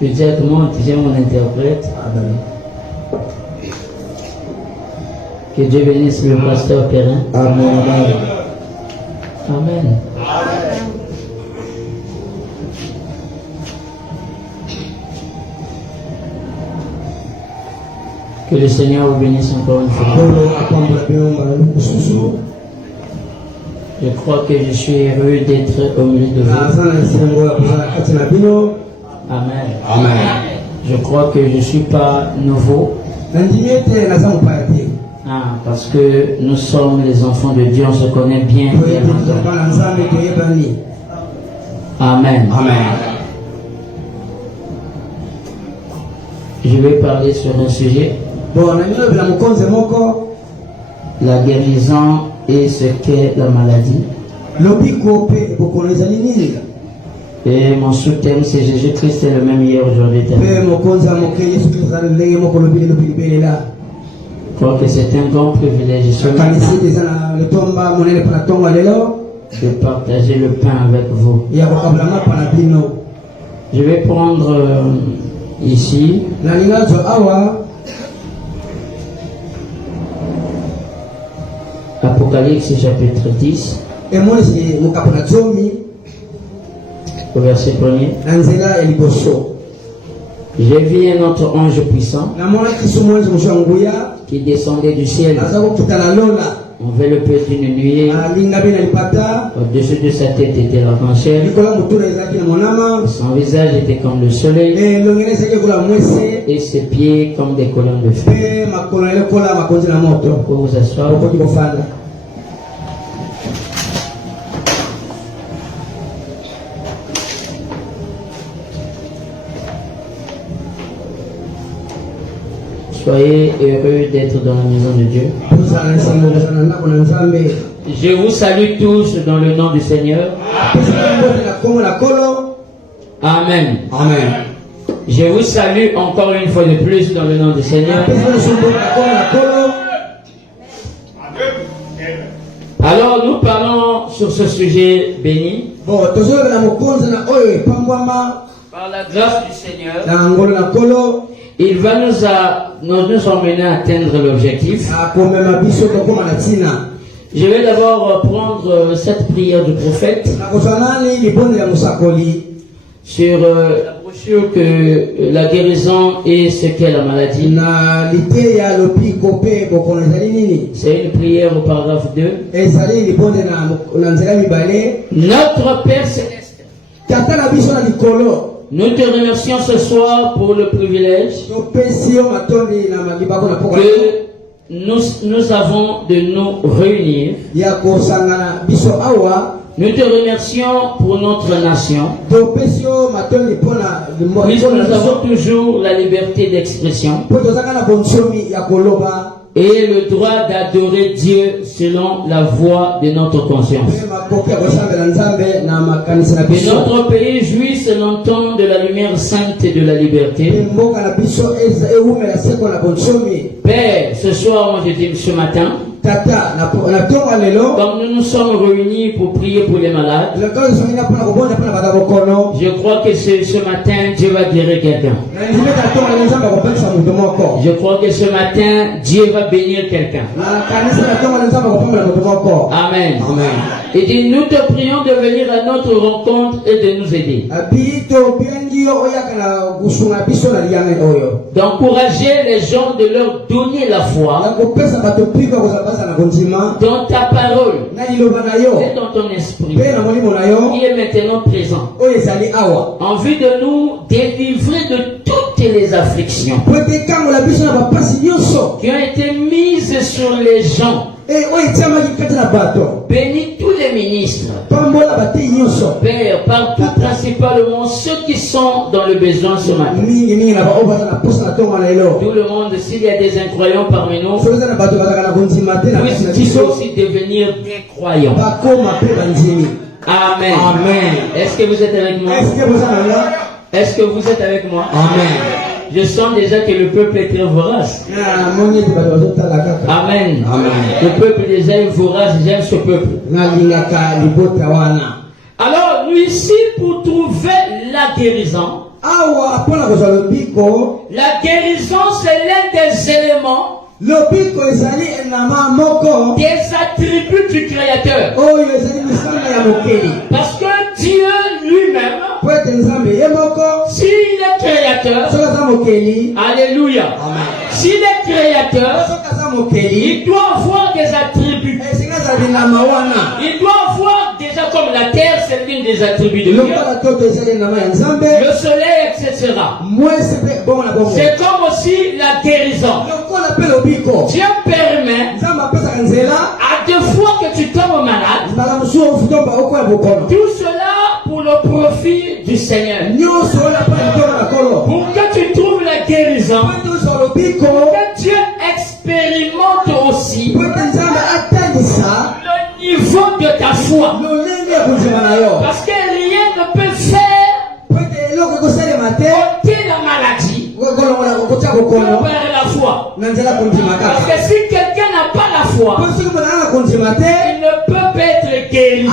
Je dis à tout le monde, j'ai mon interprète. Que Dieu bénisse le pasteur Perrin. Amen. Amen. Que le Seigneur vous bénisse encore une fois. Je crois que je suis heureux d'être au milieu de vous. Amen. Amen. Je crois que je ne suis pas nouveau. Parce que nous sommes les enfants de Dieu, on se connaît bien. Amen. Amen. Je vais parler sur un sujet. La guérison et ce qu'est la maladie. Et mon sous-thème c'est Jésus-Christ est le même hier, aujourd'hui. Je crois que c'est un grand privilège de partager le pain avec vous. Je vais prendre ici Apocalypse chapitre 10 au verset 1er. J'ai vu un autre ange puissant qui descendait du ciel, enveloppé d'une nuée. Au-dessus de sa tête était l'arc-en-ciel. Son visage était comme le soleil et ses pieds comme des colonnes de feu. Pour vous asseoir. Soyez heureux d'être dans la maison de Dieu. Je vous salue tous dans le nom du Seigneur. Amen. Amen. Je vous salue encore une fois de plus dans le nom du Seigneur. Alors nous parlons sur ce sujet béni. Par la grâce du Seigneur, il va nous emmener à atteindre l'objectif. Je vais d'abord prendre cette prière du prophète sur la brochure que la guérison et ce qu'est la maladie. C'est une prière au paragraphe 2. Notre Père Céleste, nous te remercions ce soir pour le privilège que nous avons de nous réunir. Nous te remercions pour notre nation. Puisque nous avons toujours la liberté d'expression et le droit d'adorer Dieu selon la voie de notre conscience. Que notre pays jouisse longtemps de la lumière sainte et de la liberté. Père, ce soir, moi je dis ce matin, comme nous nous sommes réunis pour prier pour les malades, je crois que ce matin, Dieu va guérir quelqu'un. Je crois que ce matin, Dieu va bénir quelqu'un. Amen. Amen. Et nous te prions de venir à notre rencontre et de nous aider. D'encourager les gens, de leur donner la foi dans ta parole et dans ton esprit qui est maintenant présent, en vue de nous délivrer de toutes les afflictions qui ont été mises sur les gens. Bénis tous les ministres, Père, partout, principalement ceux qui sont dans le besoin ce matin. Tout le monde, s'il y a des incroyants parmi nous, puissent aussi devenir des croyants. Amen. Amen. Est-ce que vous êtes avec moi? Est-ce que vous êtes avec moi? Amen. Je sens déjà que le peuple est très vorace. Amen. Amen. Le peuple déjà est vorace, j'aime ce peuple. Alors, nous ici pour trouver la guérison, La guérison, c'est l'un des éléments des attributs du Créateur. Parce que Dieu lui-même, s'il est créateur, alléluia, s'il est créateur, il doit avoir des attributs. Il doit avoir déjà, comme la terre, c'est l'une des attributs de Dieu, le soleil, etc. C'est comme aussi la guérison. Dieu permet à deux fois que tu tombes malade, tout cela pour le profit du Seigneur, pour que tu trouves la guérison, pour que Dieu expérimente aussi le niveau de ta foi, parce que rien ne peut faire ôter la maladie par la foi. Parce que si quelqu'un n'a pas la foi, il ne peut pas être guéri.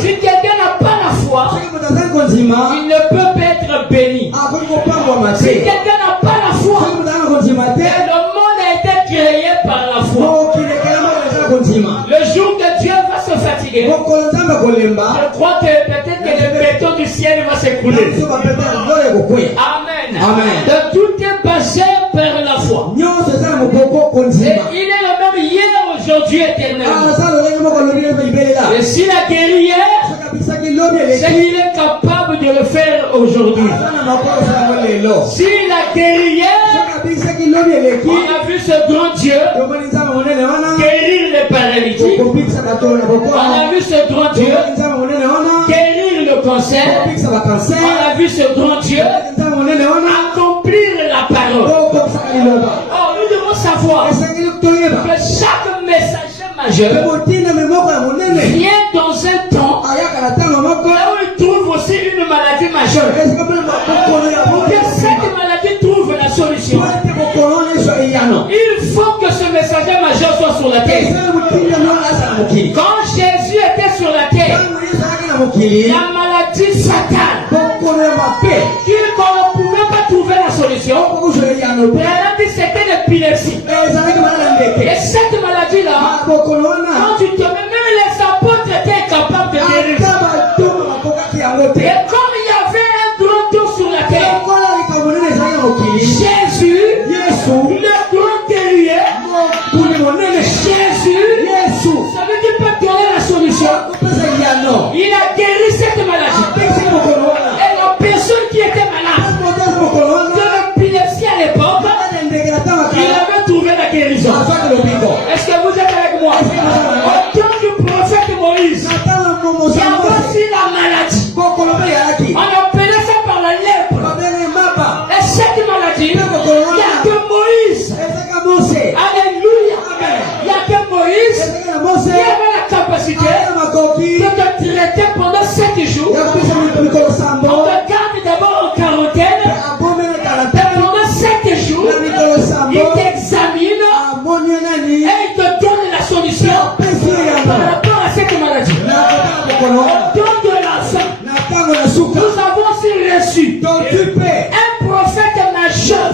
Si quelqu'un n'a pas la foi, il ne peut pas être béni. Si quelqu'un n'a pas la foi, le monde a été créé par la foi. Le jour que Dieu va se fatiguer, je crois que peut-être que le béton du ciel va s'écrouler. Amen. Donc tout est basé par la foi. Et il est le même hier, aujourd'hui, éternellement. Et s'il a guéri hier, c'est qu'il est capable de le faire aujourd'hui. S'il a guéri hier, on a vu ce grand Dieu guérir les paralytiques. On a vu ce grand Dieu guérir le cancer. On a vu ce grand Dieu accomplir la parole. Oh, nous devons savoir que chaque messager majeur vient dans un temps là où il trouve aussi une maladie majeure. Pour que cette maladie trouve la solution, il faut que ce messager majeur soit sur la terre. Quand Jésus était sur la terre, la maladie fatale qu'il ne pouvait pas trouver la solution, c'était l'épilepsie. Et cette maladie-là, quand tu te mets, même les apôtres étaient capables de guérir. Et comme il y avait un grand Dieu sur la terre, Jésus, le grand guerrier, Jésus, ça veut dire qu'il peut donner la solution. Il a guéri cette maladie. Et la personne qui était malade de l'épilepsie à l'époque, il avait trouvé la guérison. Est-ce que vous êtes avec moi? Au temps du prophète Moïse, il y avait aussi la maladie. On appelait ça par la lèpre. Et cette maladie, il n'y a que Moïse. Alléluia. Il n'y a que Moïse qui avait la capacité de te traiter pendant 7 jours. On te garde d'abord en quarantaine. Et pendant 7 jours, il t'examine et il te donne la solution par rapport à cette maladie. Au don de l'enfant, nous avons aussi reçu un prophète majeur.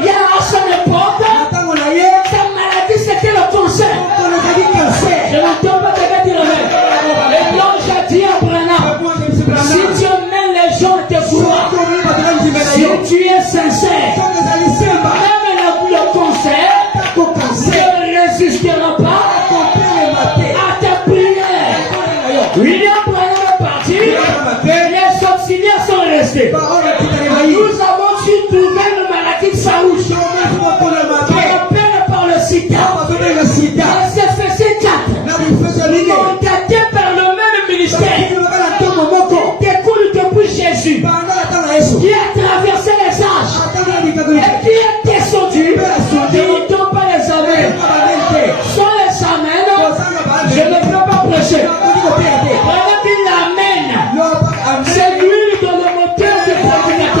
Il y a à son époque, sa maladie c'était le cancer. Je n'entends pas quelqu'un dire amen. Et donc j'ai dit à Branham, si Dieu mène les gens à te croire, si tu es sincère, même le cancer ne résistera pas à ta prière. William Branham est parti, les auxiliaires sont restés. Nous avons su trouver une maladie farouche qui est appelée par le sida. Et c'est fait 4 mandaté par le même ministère qui découle depuis Jésus, qui a traversé les âges et qui est descendu. Je ne tombe pas les amènes. Sans les amènes, je ne peux pas prêcher. Vraiment qu'il l'amène. C'est lui dans le moteur du prédicateur.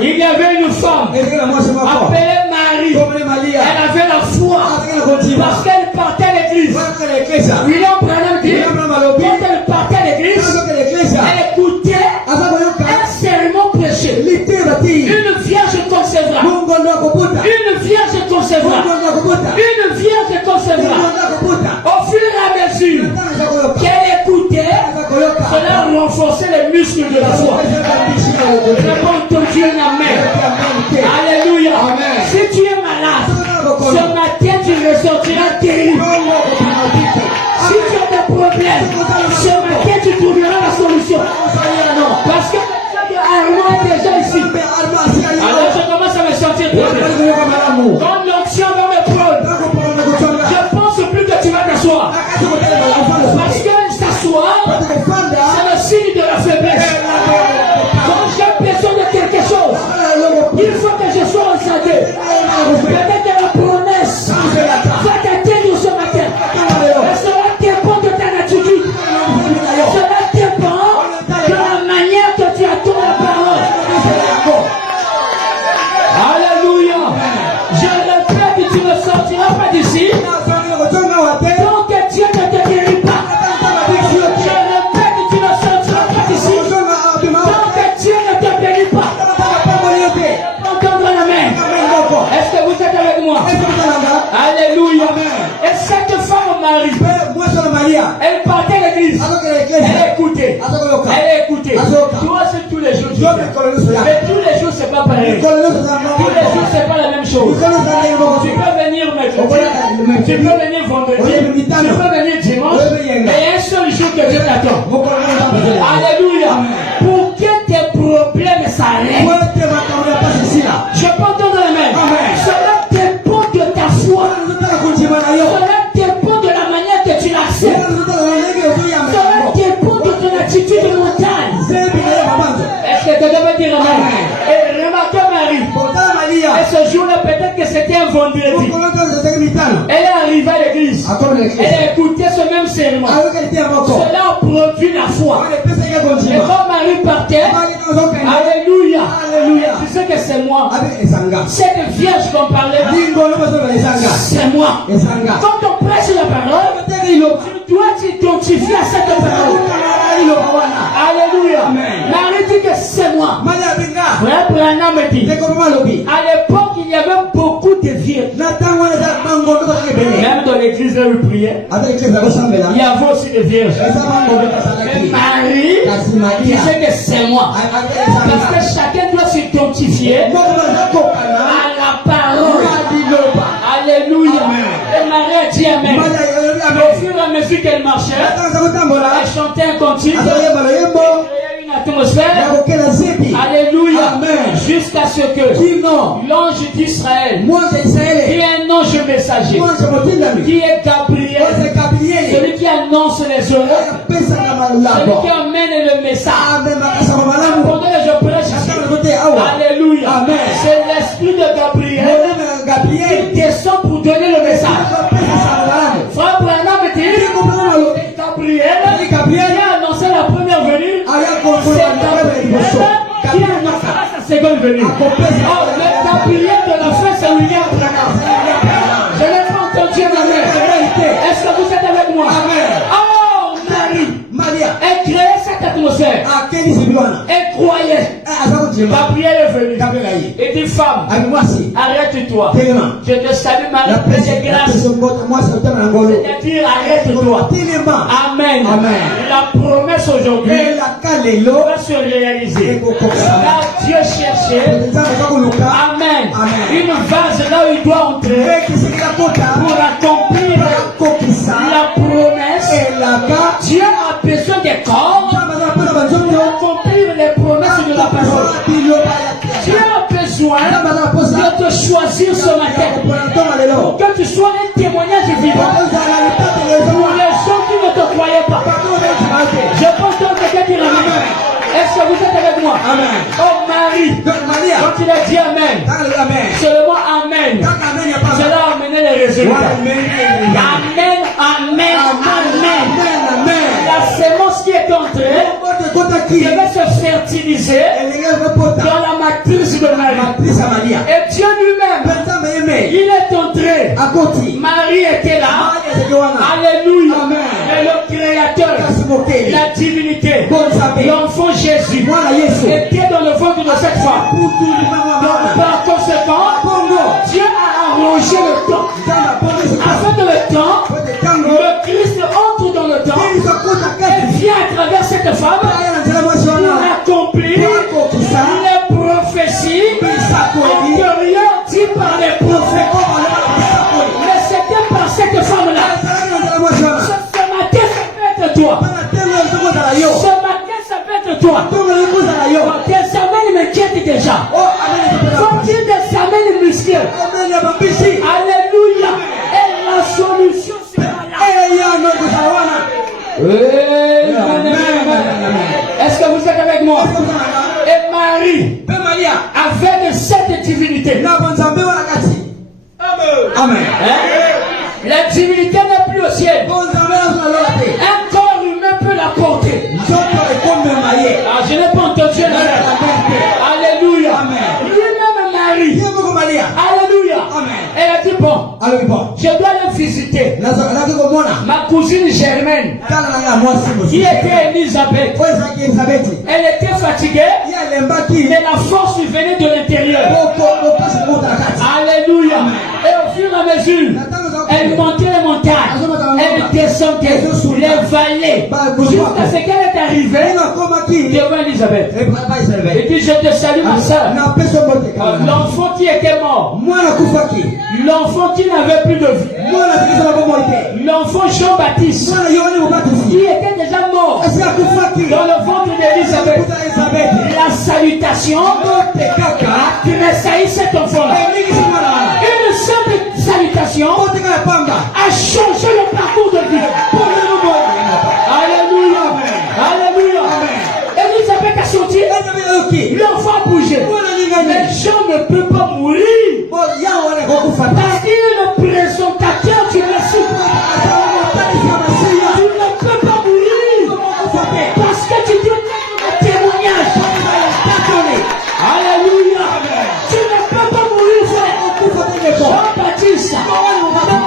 Il y avait une femme appelée Marie. Elle avait la foi parce qu'elle partait à l'église. William Branham dit, quand elle partait à l'église, elle écoutait un sermon prêché. Une vierge concevra. Une vierge concevra. Une vierge concevra. Au fur et à mesure qu'elle écoutait, cela renforçait les muscles de la foi. Réponds ton Dieu, amen. Alléluia. Si tu es malade, ce matin tu ressortiras guéri. Si tu as des problèmes, ce matin tu trouveras la solution. Parce que Armand est déjà ici. Alors je commence à me sentir bien. Quand l'onction va me prendre, je pense plus que tu vas t'asseoir. Parce que s'asseoir, c'est le signe de la faiblesse. Quand j'ai besoin de quelque chose, il faut que je sois en santé. Peut-être que la promesse va t'atteindre ce matin. Et cela dépend de ta attitude. Cela dépend de la manière que tu attends la parole. Alléluia. Je répète, tu ne sortiras pas d'ici tant que Dieu ne te guérit pas. Je répète, tu ne sortiras pas d'ici tant que Dieu ne te bénit pas. Entendre la main. Est-ce que vous êtes avec moi? Alléluia. Et cette femme Marie, elle partait à l'église. Elle écoutait. Elle écoutait. Toi, c'est tous les jours. Mais tous les jours, c'est pas pareil. Tous les jours, c'est pas la même chose. Tu peux venir mercredi. Tu peux venir vendredi. Tu peux venir dimanche. Mais il y a un seul jour que Dieu t'attend. Alléluia. Pour que tes problèmes s'arrêtent. Je peux entendre la main. Cela dépend de ta foi. Cela dépend de la manière que tu l'acceptes. Cela dépend de ton attitude mentale. Est-ce que tu devais dire amen? Et remarquez Marie. Et ce jour-là, peut-être que c'était un vendredi. Elle est arrivée à l'église. Elle a écouté ce même serment. Cela a produit la foi. Et quand Marie partait, alléluia. Tu sais que c'est moi. Cette vierge qu'on parlait, c'est moi. Quand on prêche la parole, tu dois t'identifier à cette parole. Alléluia. Marie dit que c'est moi. Frère Branham me dit, à l'époque, il y avait beaucoup de vierges. Même dans l'église où il priait, il y avait aussi des vierges. Mais Marie disait que c'est moi. Parce que chacun doit s'identifier à la parole. Alléluia. Et Marie a dit amen. Au fur et à mesure qu'elle marchait, elle chantait un cantique. Atmosphère. Alléluia. Jusqu'à ce que l'ange d'Israël, qui est un ange messager, qui est Gabriel, celui qui annonce les heureux, celui qui amène le message. Pendant que je prêche ici, alléluia, c'est l'esprit de Gabriel qui descend pour donner le message. Frère Branham dit, Gabriel qui a annoncé la première venue, c'est Gabriel qui a annoncé sa seconde venue. Oh, le Gabriel de la fin, c'est William Branham. Je n'ai pas entendu amen. Est-ce que vous êtes avec moi? Oh, Marie, elle créait cette atmosphère. Elle croyait. Gabriel est venu. Et dit, femme, arrête-toi. Je te salue, Marie, pleine de grâce. C'est-à-dire, arrête-toi. Amen. La promesse aujourd'hui va se réaliser. Là, Dieu cherchait. Amen. Une vase là où il doit entrer pour accomplir la promesse. Dieu a besoin des corps pour accomplir les promesses de la parole. Dieu a besoin de te choisir ce matin pour que tu sois un témoignage vivant pour les gens qui ne te croyaient pas. Je pense que quelqu'un dire amen. Est-ce que vous êtes avec moi? Amen. Oh Marie, quand il a dit amen, seulement amen, cela a amené les résultats. Amen. La sémence qui est entrée devait se fertiliser dans la matrice de Marie. Et Dieu lui-même, il est entré. Marie était là. Alléluia. Et le Créateur, la divinité, l'enfant Jésus était dans le ventre de cette femme. Donc, par conséquent, Dieu a arrangé le temps afin que le Christ entre dans le temps et vient à travers cette femme pour accomplir les prophéties antérieures dites par les prophètes. Mais c'était par cette femme-là. Ce matin, ça peut être toi. Ce matin, ça peut être toi. Tes amènes m'inquiètent déjà. Faut-il des amènes musclées? Alléluia. Et la solution sera là. Est-ce que vous êtes avec moi? Et Marie avait de cette divinité. Amen. La divinité n'est plus au ciel. Un corps humain peut la porter. Ah, je n'ai pas entendu. Alléluia. Lui-même Marie. Alléluia. Elle a dit bon, je dois aller visiter ma cousine Germaine qui était Elisabeth. Elle était fatiguée, mais la force lui venait de l'intérieur. Alléluia. Et au fur et à mesure, elle montait les montagnes, elle descendait les vallées, jusqu'à ce qu'elle est arrivée devant Elisabeth. Et puis je te salue ma soeur. L'enfant qui était mort, l'enfant qui n'avait plus de vie, l'enfant Jean-Baptiste qui était déjà mort dans le ventre d'Elisabeth. La salutation tressaillit cet enfant-là. Une simple salutation a changé le parcours de vie. Alléluia. Alléluia. Elisabeth a sorti, l'enfant a bougé. Mais Jean ne peut pas mourir parce qu'il est le présentateur du Messie. Tu ne peux pas mourir parce que tu dois être un témoignage. Alléluia. Tu ne peux pas mourir, frère. Jean-Baptiste ne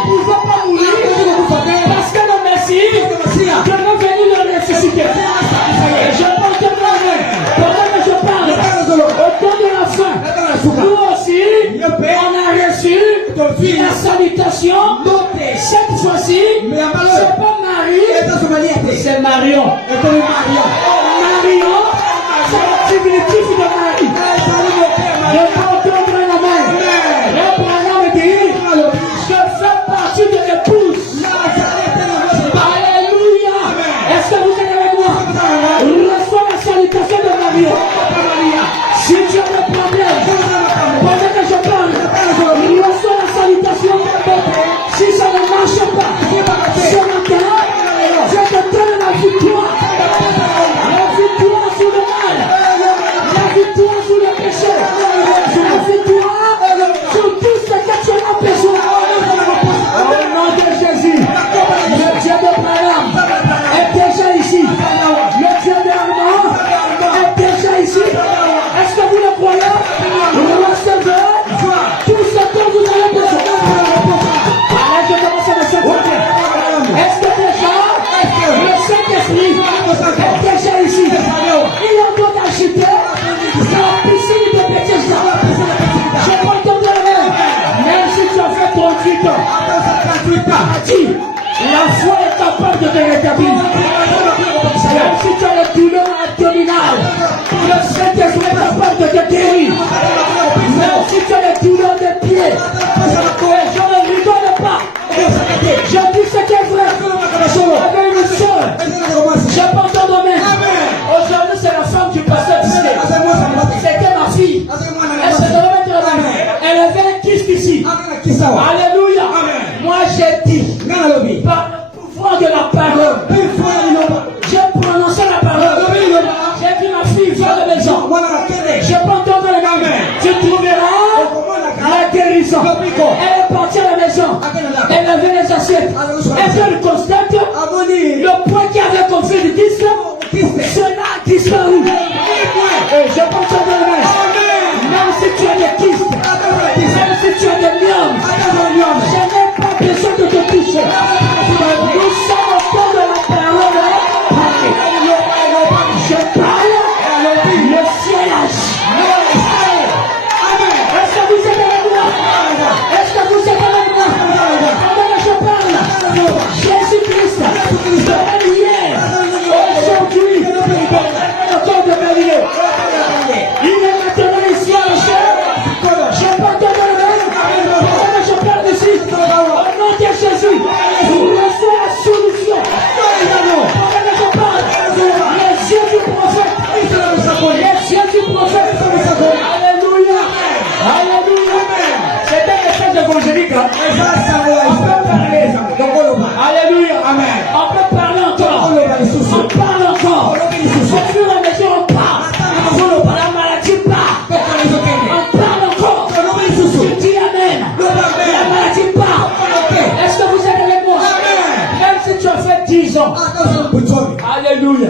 pouvait pas mourir parce que le Messie devait venir le ressusciter. Et je porte ma main pendant que je parle au temps de la fin. Nous aussi, on a reçu la salutation. Cette fois-ci, c'est pas Marie, c'est Marion. Marion, c'est le diminutif de Marie. Ne pas entendre la main. Le Branham dit, je fais partie de l'épouse. Alléluia. Est-ce que vous êtes avec moi? Reçois la salutation de Marion. Si tu as des problèmes, pendant que je parle, reçois la salutation. Si ça ne marche pas, ce matin, je te donne la victoire. La victoire sur le mal. La victoire sur le péché. La victoire sur tout ce que tu as besoin. Au nom de Jésus, le Dieu de Branham est déjà ici. Le Dieu de Armand est déjà ici. Est-ce que vous le croyez? Recevez tout ce que vous avez besoin. Allez, je commence à me sentir. Est-ce que déjà le Saint-Esprit est déjà ici? Il est en train d'agiter dans la piscine de Bethesda. Je peux entendre la main. Même si tu as fait 38 ans, dis, la foi est capable de te rétablir. Même si tu as le douleur abdominale, le Saint-Esprit est capable de te guérir. Même si tu as les douleurs des pieds, je ne rigole pas. Je dis ce qui est vrai. Avec une soeur, je peux entendre main. Aujourd'hui, c'est la femme du pasteur Disney. C'était ma fille. Elle se devait mettre la main. Elle avait un kyste ici. Alléluia. Moi, j'ai dit, par le pouvoir de la parole, j'ai prononcé la parole. J'ai dit, ma fille, viens à la maison. Je peux entendre les mains. Tu trouveras la guérison. Elle est partie à la maison. Elle avait les assiettes. Elle fait le constate. Le point qui avait confié du kyste, cela qui parler. Alléluia. Amen. On peut parler encore. On parle encore. Au fur et à mesure, on parle. La maladie part. On parle encore. Je dis amen. La maladie part. Est-ce que vous êtes avec moi? Même si tu as fait 10 ans. Alléluia.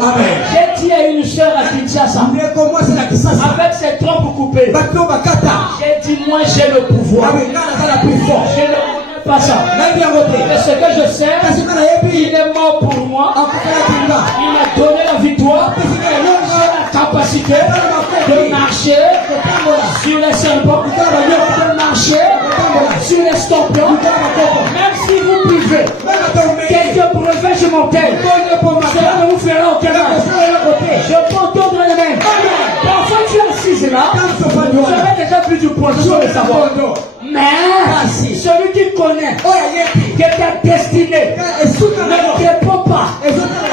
J'ai dit à une soeur à Kinshasa, avec ses trompes coupées, j'ai dit, moi j'ai le pouvoir. Je ne connais pas ça. Mais ce que je sais, il est mort pour moi. Il m'a donné la victoire. J'ai la capacité de marcher sur les serpents, de marcher sur les scorpions. Même si vous buvez quelques brevets sur mon cœur, cela ne vous fera aucun mal. Je peux entendre les mains. Parfois tu es assise là, j'aurais déjà plus du poids, je dois le savoir. Mais celui qui connaît que ta destinée ne dépend pas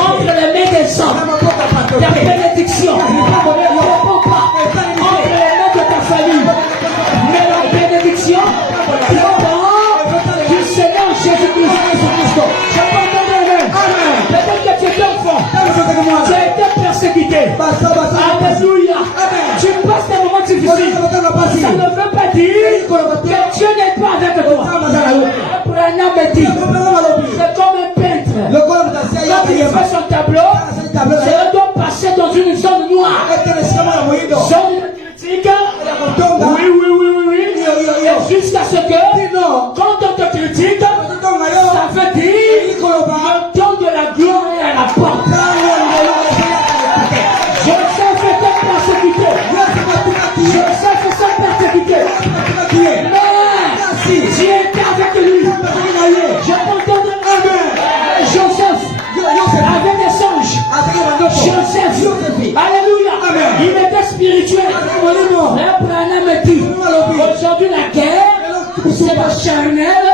entre les mains des hommes, ta bénédiction ne dépend pas entre les mains de ta famille, mais la bénédiction dépend du Seigneur Jésus-Christ. Je peux entendre les mains. Peut-être que tu es enfant, tu as été persécuté. Alléluia. Tu passes des moments difficiles. Ça ne veut pas dire que Dieu n'est pas avec toi. Abraham me dit, c'est comme un peintre. Quand il fait son tableau, cela doit passer dans une zone noire. Zone critique. Oui. Et jusqu'à ce que, quand on te critique, ça veut dire le temps de la gloire est à la porte. Joseph était persécuté. Joseph était persécuté. Mais Dieu était avec lui. Je peux entendre Joseph avec des songes. Joseph, alléluia. Il était spirituel. Abraham me dit, aujourd'hui la guerre, c'est le charnel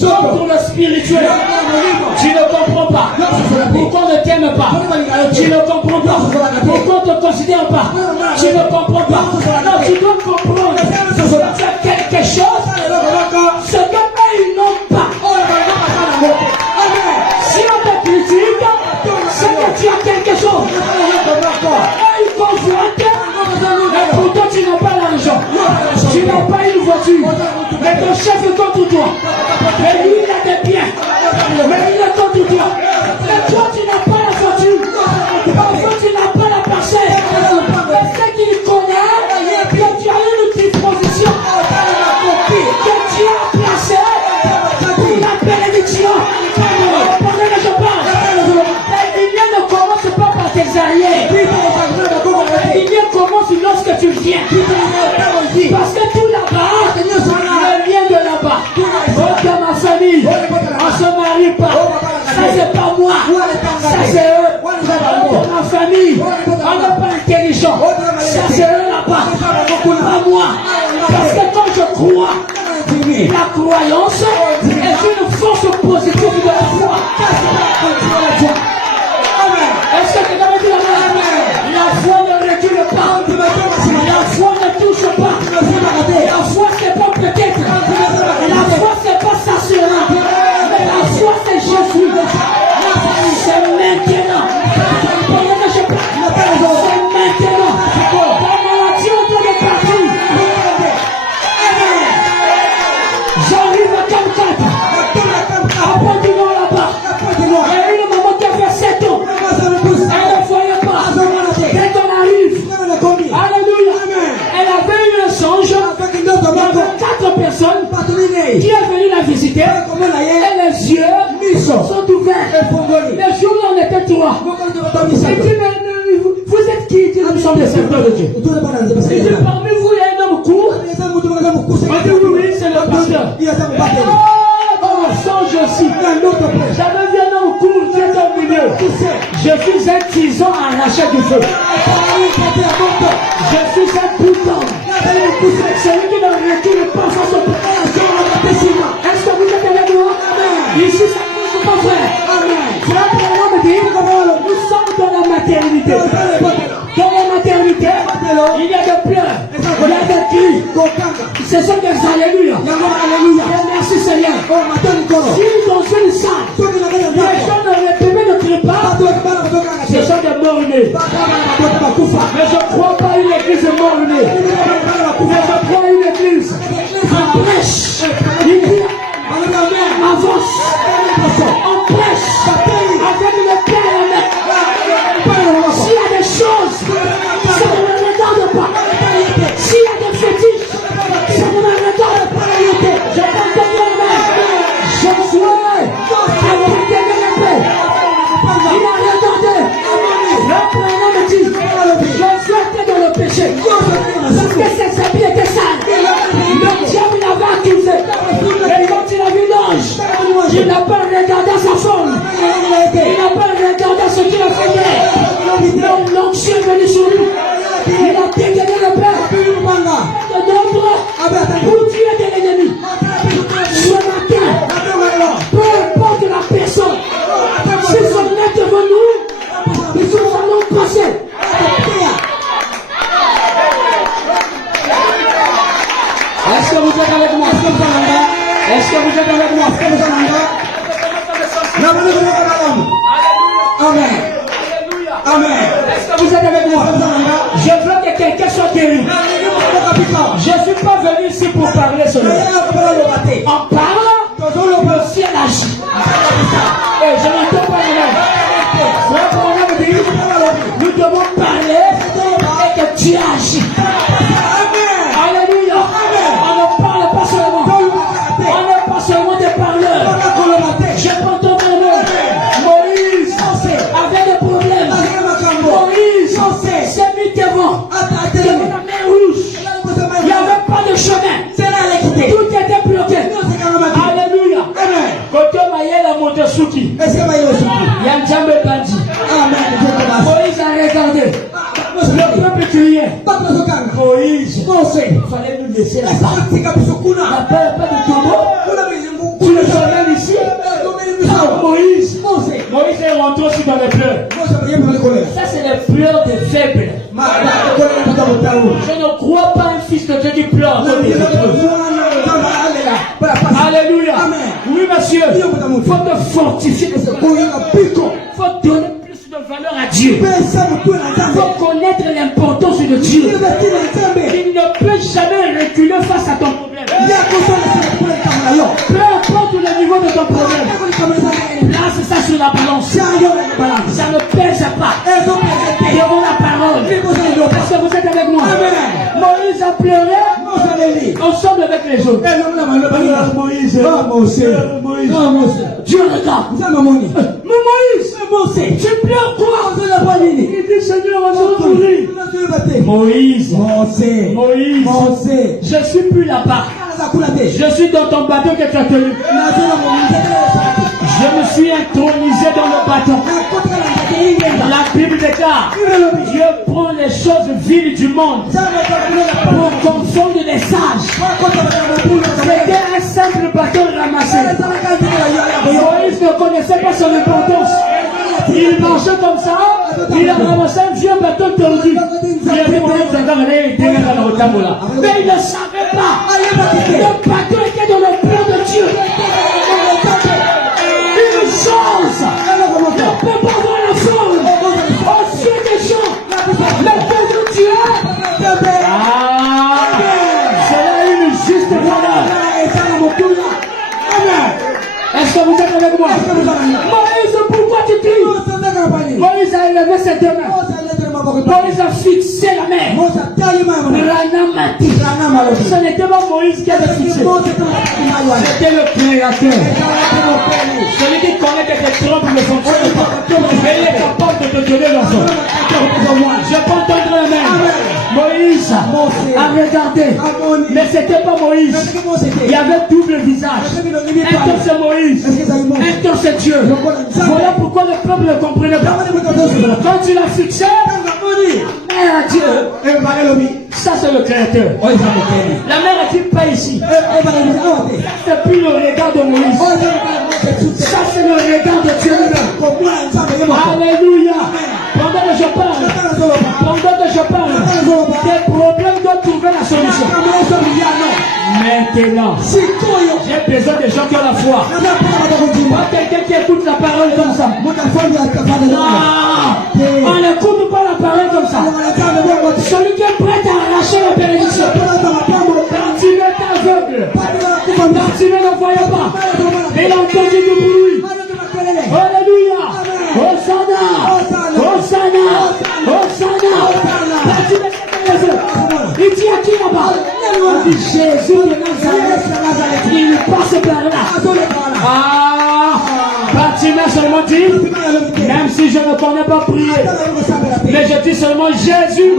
contre le spirituel. Tu ne comprends pas. Pourquoi on ne t'aime pas? Tu ne comprends pas. Pourquoi on ne te considère pas? Tu ne comprends pas. Non, tu dois comprendre. C'est quelque chose, ce que eux ils n'ont pas. Si on te critique, c'est que tu as quelque chose. Eux ils convoitent, mais pourtant tu n'as pas l'argent. Tu n'as pas une voiture. Mais ton chef est contre toi. Mais lui il a des biens. Mais il est contre toi. Mais toi tu n'as pas la voiture. Parfois tu n'as pas la parcelle. Mais c'est qu'il connaît que tu as une disposition que tu as placée pour la bénédiction. Pendant que je parle, la lumière ne commence pas par tes arrières. La lumière commence lorsque tu viens. Parce que tout là-bas, le lien de là-bas. Oh, dans ma famille, on ne se marie pas. Ça c'est pas moi. Ça c'est eux. Dans ma famille, on n'est pas intelligent. Ça c'est eux là-bas. Pas moi. Parce que quand je crois, la croyance est une force positive de la foi. Est-ce que tu as dit la La foi ne recule pas. La foi ne touche pas. La foi c'est pas peut-être. La foi c'est pas s'assurant. Mais la foi c'est Jésus. C'est maintenant. Pendant que je parle, c'est maintenant. La maladie est en train de partir. J'arrive à Kamkat. Apporte-moi là-bas. Il y a eu le moment qui a fait 7 ans. Elle ne voyait pas. Dès qu'on arrive, alléluia, elle avait eu un songe. Il y avait 4 personnes qui est venu la visiter. Et les yeux sont ouverts. Les jours où on était 3. Il dit, mais vous êtes qui? Il dit, nous sommes les serviteurs de Dieu. Il dit, parmi vous, il y a un homme court. On dit, oui, c'est le pasteur. Dans le songe aussi, j'avais vu un homme court qui est au milieu. Je suis un tison arraché du feu. Je suis un bouton. Celui qui ne recule pas face au péchement. Est-ce que vous êtes avec moi? Ici, ça ne pas frère. Frère, me dit, nous sommes dans la maternité. Dans la maternité, il y a des pleurs, il y a des cris. Ce sont des alléluia. Merci Seigneur. rien. Si dans une salle, les gens ne crient pas, ce sont des morts-nés. Mais je ne crois pas une église mort-née. Mais je crois une église en prêche. Il dit, avance. On prêche avec le Père et la Mère. S'il y a des choses, ça ne me regarde pas. S'il y a des fétiches, ça ne me regarde pas. Je peux tenir la main. Je suis avec la paix. Il a regardé. Le prénom me dit, je suis dans le péché. Parce que ses habits étaient sales. Le diable l'avait accusé. Et quand il a vu l'ange, il n'a pas regardé sa forme. Il n'a pas regardé ce qu'il a fait. L'onction est venue sur lui. Il a dégagé le Père. De notre pour tuer de l'ennemi. Ce matin, peu importe la personne, si son est devant nous, ils sont allons passer. Est-ce que vous êtes avec moi? Est-ce que vous êtes avec moi? Amen. Amen. Est-ce que vous êtes avec moi? Je veux que quelqu'un soit guéri. Je ne suis pas venu ici pour parler seulement. En parlant, le ciel agit. Et je n'entends pas les nous devons parler et que Dieu agit. Alléluia. On ne parle pas seulement. On n'est pas seulement des parleurs. Je prends ton nom. Moïse avait des problèmes. Moïse s'est mis devant la mer rouge. Il n'y avait pas de chemin. Tout était bloqué. Alléluia. Côté Maïela Montesouki. Il y a un Djambe Bandi. Moïse a regardé. Le peuple criait. Moïse, il fallait nous laisser là-bas. Il n'y a pas de tombeau. Tu le soleil ici. Moïse est rentré aussi dans les pleurs. Ça, c'est les pleurs des faibles. Je ne crois pas un fils de Dieu qui pleure. Alléluia. Oui, monsieur. Il faut te fortifier. Il faut donner plus de valeur à Dieu. Il faut connaître l'importance de Dieu. Il ne peut jamais reculer face à ton problème. Peu importe le niveau de ton problème, place ça sur la balance. Ça ne pèse pas. Devant la parole. Est-ce que vous êtes avec moi? Moïse a pleuré ensemble avec les autres. Moïse. Dieu regarde. Moïse, tu pleures quoi? Il dit, Seigneur, on va mourir. Moïse, je suis plus là-bas. Je suis dans ton bateau que tu as tenu. Je me suis intronisé dans le bateau. La Bible déclare, Dieu prend les choses viles du monde pour confondre les sages. C'était un simple bateau ramassé. Moïse ne connaissait pas son importance. Il marchait comme ça, il a ramassé un vieux bateau tordu. Mais il ne savait pas. Le bateau était dans le plan de Dieu. Une chose ne peut pas avoir la forme. Au ciel des gens, le Père de Dieu. C'est une juste valeur. Est-ce que vous êtes avec moi? Moïse, pourquoi tu cries? Moïse a élevé ses deux mains. Moïse a fixé la main. Ranamati. Ce n'était pas Moïse qui avait fixé. C'était le Créateur. Celui qui connaît que tes trompes ne fonctionnent pas. Mais il est capable de te donner l'enfant. Je peux entendre la main. Moïse a regardé. Mais c'était pas Moïse. Il y avait double visage. Un temps c'est Moïse. Un temps c'est Dieu. Voilà pourquoi le peuple ne comprenait pas. Quand il a fixé, mère à Dieu. Ça c'est le Créateur. La mère a dit pas ici. C'est plus le regard de Moïse. Ça c'est le regard de Dieu. Alléluia. Pendant que je parle, tes problèmes doivent trouver la solution. Maintenant, j'ai besoin de gens qui ont la foi. Pas quelqu'un qui écoute la parole comme ça. Non, on n'écoute pas la parole comme ça. Celui qui est prêt à arracher la bénédiction. Quand tu es aveugle, quand tu ne voyais pas, il a entendu du bruit. Alléluia. Hosanna. Hosanna. Hosanna. Il dit à qui là-bas? Il dit Jésus de Nazareth. Il passe par là. Ah, Bartimée seulement dit, même si je ne connais pas prier, mais je dis seulement Jésus,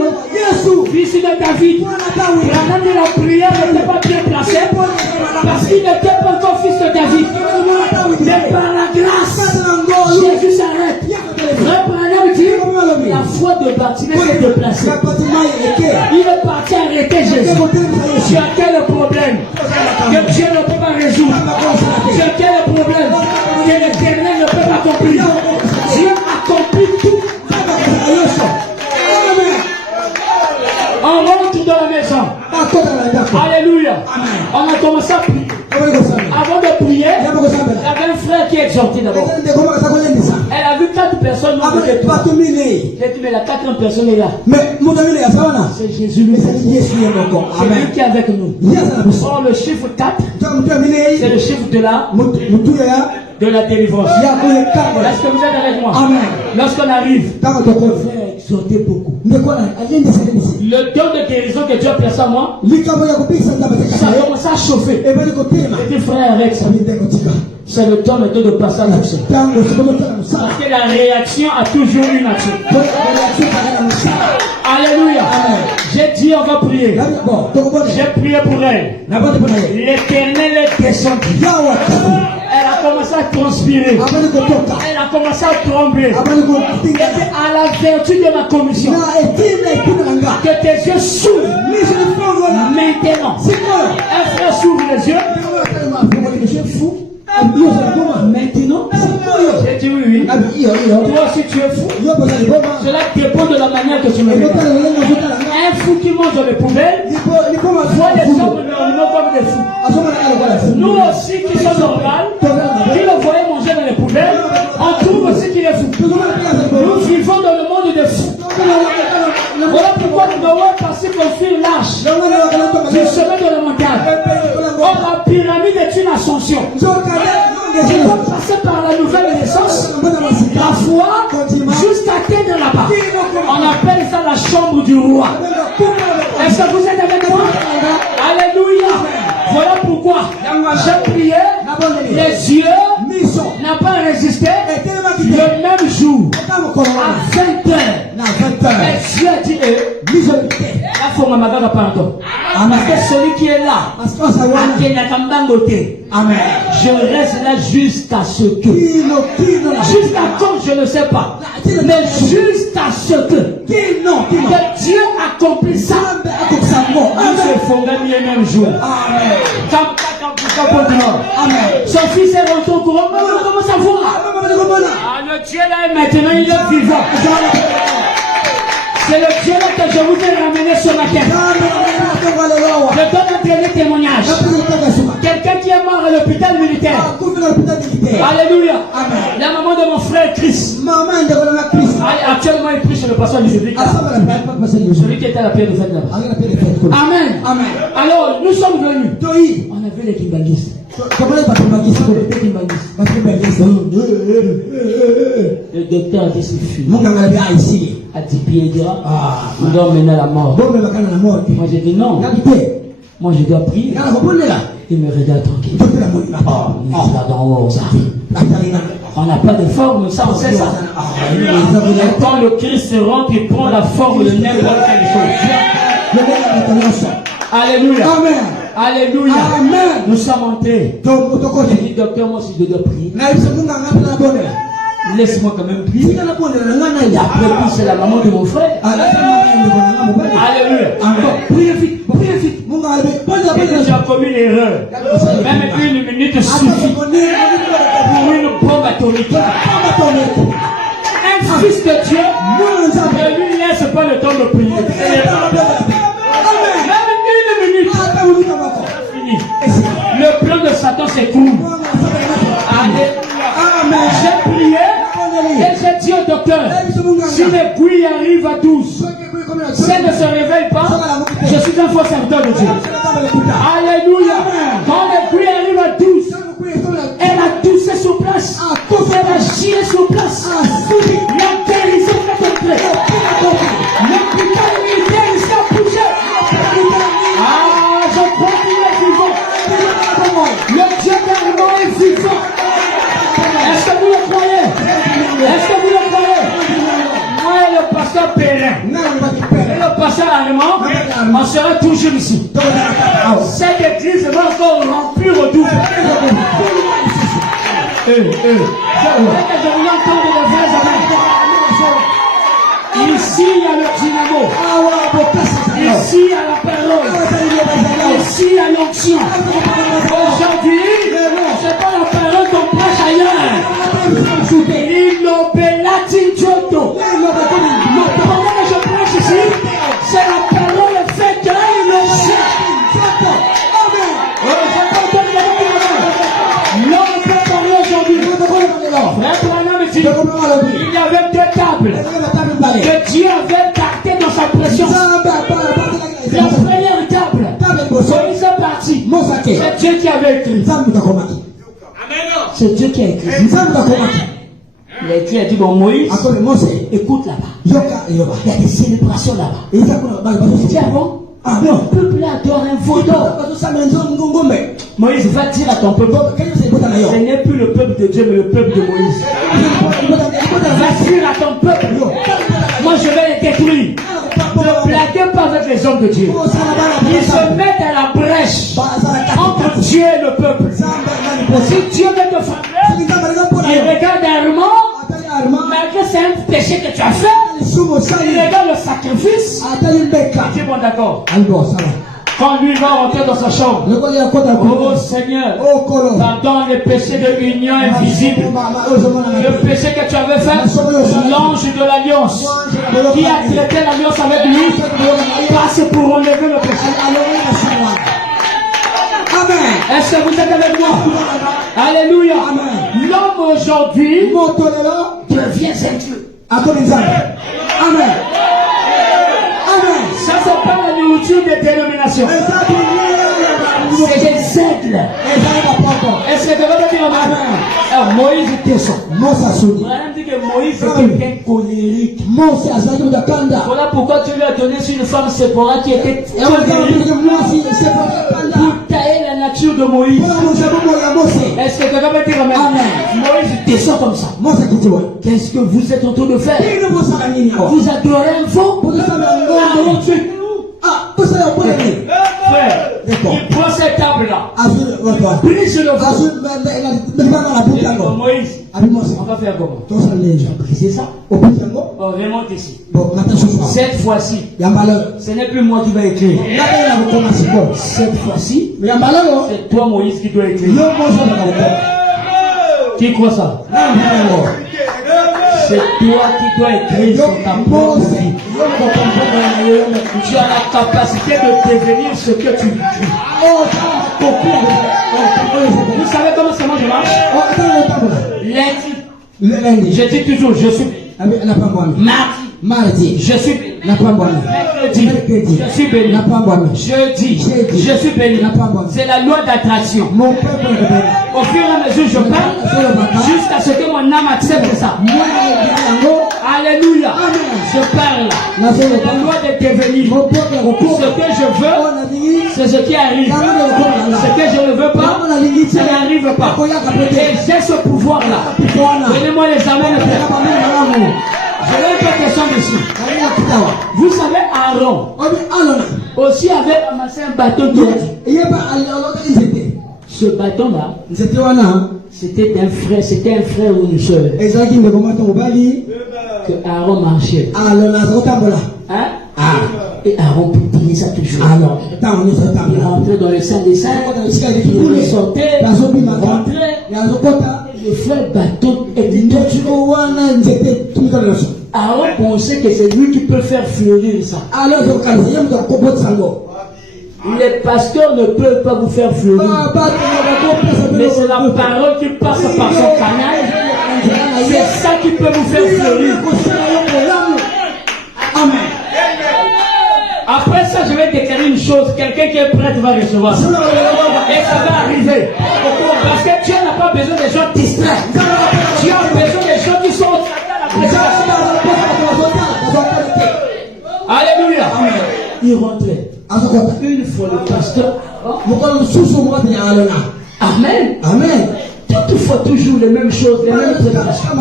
fils de David. Branham dit la prière n'était pas bien placée parce qu'il n'était pas encore fils de David. Mais par la grâce, Jésus s'arrête. Frère Branham dit, la foi de Bartimée s'est déplacée. Il est parti arrêter Jésus. Tu as quel problème que Dieu ne peut pas résoudre? Tu as quel problème que l'Éternel ne peut pas accomplir? Dieu accomplit tout. On rentre dans la maison. Alléluia. On a commencé à prier. Avant de prier, il y avait un frère qui exhortait d'abord. Elle a vu 4 personnes. J'ai dit, mais la 4e personne est là. C'est Jésus lui. C'est lui qui est avec nous. Or, le chiffre 4, c'est le chiffre de la délivrance. Est-ce que vous êtes avec moi? Amen. Lorsqu'on arrive, exhorter beaucoup. Le don de guérison que Dieu a placé à moi, ça commence à chauffer. Et puis frère avec ça, c'est le temps maintenant de passer à l'action. Parce que la réaction a toujours une action. Alléluia. J'ai dit on va prier. J'ai prié pour elle. L'Éternel est descendu. Elle a commencé à transpirer. Elle a commencé à trembler. Et à la vertu de ma commission, que tes yeux s'ouvrent maintenant. Un frère s'ouvre les yeux. Maintenant, j'ai dit oui. Toi aussi tu es fou. Cela dépend de la manière que tu me regardes. Un fou qui mange dans les poubelles voit les hommes comme des fous. Nous aussi qui sommes normaux, qui le voyons manger dans les poubelles, on trouve aussi qu'il est fou. Nous vivons dans le monde des fous. Voilà pourquoi nous devons passer comme fil lâche du sommet de la montagne. Or, la pyramide est une ascension. Je dois passer par la nouvelle naissance, la foi, jusqu'à atteindre là-bas. On appelle ça la chambre du roi. Est-ce que vous êtes avec moi? Alléluia. Voilà pourquoi j'ai prié, les yeux n'ont pas résisté le même jour, à 20h. Les yeux dit la forme magaga pardon. Parce que celui qui est là, amen. Je reste là jusqu'à ce que. Jusqu'à quand je ne sais pas. Mais jusqu'à ce que. Que Dieu accomplisse ça. Nous se fondons le même jour. Amen. Son fils est rentré au courant. Comment ça va? Le Dieu là maintenant il est vivant. C'est le Dieu là que je vous ai ramené ce matin. Je donne un dernier témoignage. Quelqu'un qui est mort à l'hôpital militaire. Alléluia. Amen. La maman de mon frère Chris. Actuellement il prie chez le pasteur du public. Celui qui était à la pierre de fête là-bas. Amen. Amen. Alors nous sommes venus. On avait les kimbalistes. Le docteur a dit c'est fini. A dit Piedra, on doit mener à la mort. Moi j'ai dit non. Moi je dois prier. Il me regarde tranquille. Il là dans haut, ça. On n'a pas de forme, ça on sait ça. Quand le Christ rentre, il prend la forme de n'importe quelle chose. Alléluia. Amen. Alléluia. Amen. Nous sommes entrés. J'ai dit docteur, moi aussi je dois prier. Laisse-moi quand même prier. Et après, c'est la maman de mon frère. Alléluia. Priez vite, priez vite. Et tu as commis l'erreur. Même une minute suffit pour une bombe atomique. Un fils de Dieu ne lui laisse pas le temps de prier. Même une minute. arrive à 12, si elle ne se réveille pas, je suis un faux serviteur de Dieu. Alléluia. Quand le bruit arrive à 12, elle a toussé sur place. Elle a chié sur place. La guérison est entrée. L'hôpital militaire ici a bougé. Ah, je crois qu'il est vivant. Le Dieu d'Armand est vivant. Est-ce que vous le croyez? Est-ce que vous le croyez? Moi et le pasteur Périn et le pasteur Armand, on sera toujours ici. Cette église va encore remplir au double. Je vous entends de la vrais amis. Ici, il y a le dynamo. Ici, il y a la parole. Ici, il y a l'onction. Aujourd'hui, c'est pas la parole qu'on prêche ailleurs. Il l'obélati Giotto. Pendant que je prêche ici, c'est la parole faite là, il le sait. L'homme peut parler aujourd'hui. Frère Branham dit, il y avait deux tables que Dieu avait gardées dans sa présence. La première table, Moïse est parti. C'est Dieu qui avait écrit. C'est Dieu qui a écrit. Dieu a dit, bon Moïse, écoute là-bas. Il y a des célébrations là-bas. Tu dis avant? Ah non, le peuple adore un vaudor. Moïse va dire à ton peuple, ce n'est plus le peuple de Dieu, mais le peuple de Moïse. Va dire à ton peuple, moi je vais les détruire. Ne blaguez pas avec les hommes de Dieu. Ils se mettent à la brèche entre Dieu et le peuple. Si Dieu veut te frapper, il regarde Armand, malgré c'est un péché que tu as fait, il regarde le sacrifice. Il dit bon d'accord. Quand lui va rentrer dans sa chambre, oh Seigneur, pardonne les péchés de l'union invisible, le péché que tu avais fait, l'ange de l'alliance, qui a traité l'alliance avec lui, passe pour enlever le péché. Amen. Est-ce que vous êtes avec moi? Alléluia. L'homme aujourd'hui devient un Dieu. Amen. Ça, c'est pas la nourriture des dénominations. C'est des aigles. Est-ce que tu vas dire amen? Moïse descend. On dit que Moïse était quelqu'un colérique. Voilà pourquoi tu lui as donné sur une femme Séphora qui était colérique pour tailler la nature de Moïse. Est-ce que tu vas dire amen? Moïse descend comme ça. Qu'est-ce que vous êtes en train de faire? Vous adorez un faux? Frère, il prend cette table-là, brise le feu. Moïse, on va faire comment? Tu as brisé ça? Remonte ici. Cette fois-ci, ce n'est plus moi qui vais écrire. Cette fois-ci, c'est toi Moïse qui dois écrire. Qui croit ça? C'est toi qui dois écrire sur ta propre vie. Tu as la capacité de devenir ce que tu écris. Vous savez comment ça marche? Lundi. Je dis toujours, je suis. Mardi, je suis béni. Mercredi, je suis béni. Jeudi, je suis béni. C'est la loi d'attraction. Au fur et à mesure, je parle jusqu'à ce que mon âme accepte ça. Alléluia. Je parle. La loi de devenir. Ce que je veux, c'est ce qui arrive. Ce que je ne veux pas, ça n'arrive pas. Et j'ai ce pouvoir-là. Donnez-moi les amens. Je n'ai pas question dessus. Vous savez, Aaron aussi avait amassé un bâton d'eau. Ce bâton-là, c'était un frère ou une soeur. Que Aaron marchait. Hein? Et Aaron publiait ça toujours. Il rentrait dans le sein des saints, il sortait, il rentrait. Le frère bâton était Aaron pensait que c'est lui qui peut faire fleurir ça. Les pasteurs ne peuvent pas vous faire fleurir. Mais c'est la parole qui passe par son canal. C'est ça qui peut vous faire fleurir. Après ça, je vais déclarer une chose. Quelqu'un qui est prêt va recevoir. Et ça va arriver. Parce que Dieu n'a pas besoin des gens distraits. Dieu a besoin des gens qui sont au la prédication. Alléluia. Il rentrait. Une fois le pasteur. Amen. Amen. Toutefois, toujours les mêmes choses, les mêmes prédications.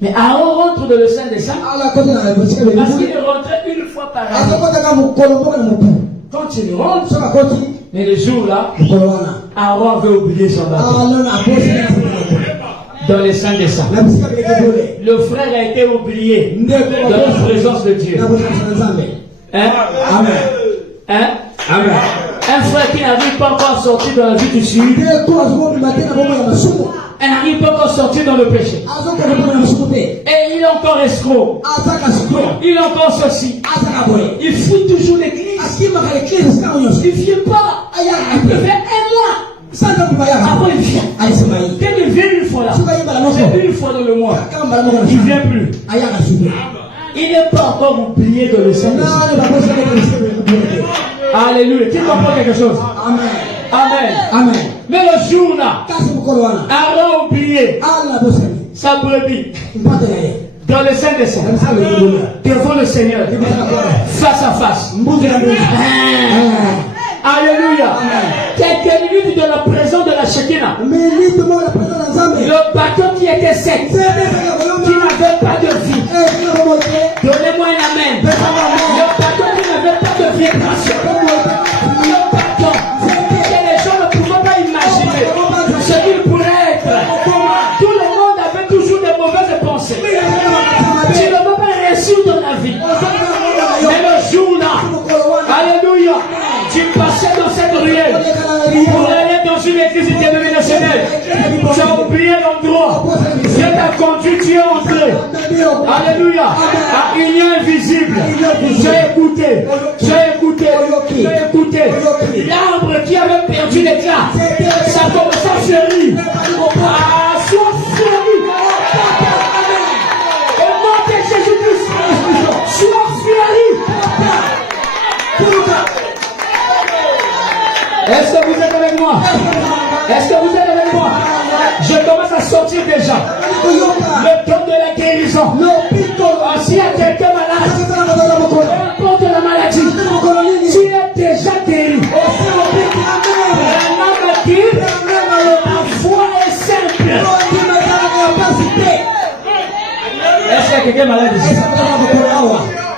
Mais Aaron rentre dans le sein des saints parce qu'il rentrait une fois par an. Quand il rentre, mais le jour-là, Aaron avait oublié son baptême. Dans les saints des saints. Le frère a été oublié dans la présence de Dieu. Hein? Amen. Hein? Amen. Un frère qui n'arrive pas encore à sortir dans la vie du sud. Elle n'arrive pas encore à sortir dans le péché. Et il est encore escroc. Il est encore ceci. Il fuit toujours l'église. Il ne vient pas. Il fait un mois. Après il vient. Quand il vient une fois là, c'est une fois dans le mois. Il ne vient plus. Il n'est pas encore oublié dans le Saint-Esprit. Alléluia. Qui comprend quelque chose? Amen. Amen. Amen. Mais le jour là, Aaron a oublié sa brebis dans le sein des saints, devant le Seigneur, face à face. Alléluia. Quelques minutes dans la présence de la Shekinah. Le bateau qui était sec, qui n'avait pas de vie. Donnez-moi un amen. Le bateau qui n'avait pas de vibration. Le bateau que les gens ne pouvaient pas imaginer ce qu'il pourrait être. Tout le monde avait toujours des mauvaises pensées. Tu ne peux pas réussir dans la vie. Mais le jour là, alléluia, tu passais dans cette ruelle pour aller dans une église dénominationnelle. Tu as oublié l'endroit. Dieu t'a conduit, tu es entré. Alléluia. À une union invisible. J'ai écouté. L'arbre qui avait perdu l'éclat, ça commençait à fleurir. Ah, sois fleuri. Au nom de Jésus-Christ, sois fleuri. Est-ce que vous êtes avec moi? Est-ce que vous êtes avec moi? Je commence à sortir déjà. Le don de la guérison. S'il y a quelqu'un malade, peu importe la maladie, tu es déjà guéri. Un homme a dit, la foi est simple. Est-ce qu'il y a quelqu'un malade ici?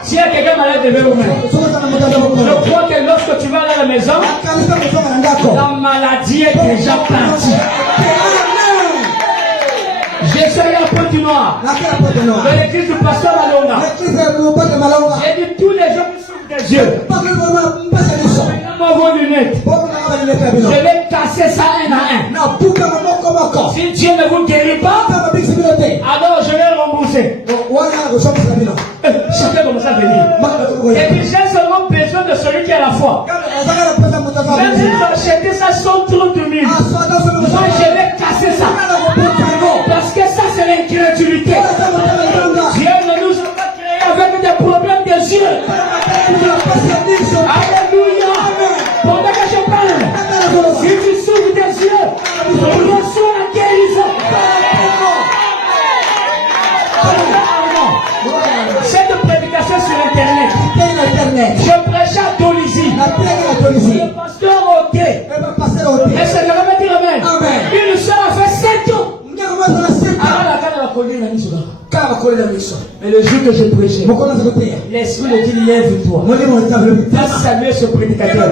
S'il y a quelqu'un malade, levez vos mains. Je crois que lorsque tu vas aller à la maison, la maladie est déjà partie. J'ai salué un peu du noir. Dans l'église du pasteur Malonga. J'ai dit tous les gens qui souffrent des yeux. Vos lunettes. Je vais casser ça un à un. Si Dieu ne vous guérit pas, alors je vais rembourser. Chacun commence à venir. Et puis j'ai seulement besoin de celui qui a la foi. Même si vous achetez ça 130 000, moi je vais casser ça. Parce que ça c'est l'incrédulité. Dieu ne nous a pas créés avec des problèmes des yeux. Alléluia. Pendant que je parle, si tu souffres des yeux, reçois la guérison. Cette prédication sur Internet. Je prêche à Dolisie. Le pasteur Oté. Et ça ne va pas dire amen. Une soeur a fait 7 ans. Mais le jour que j'ai prêché, l'esprit de Dieu lève-toi. Va saluer ce prédicateur.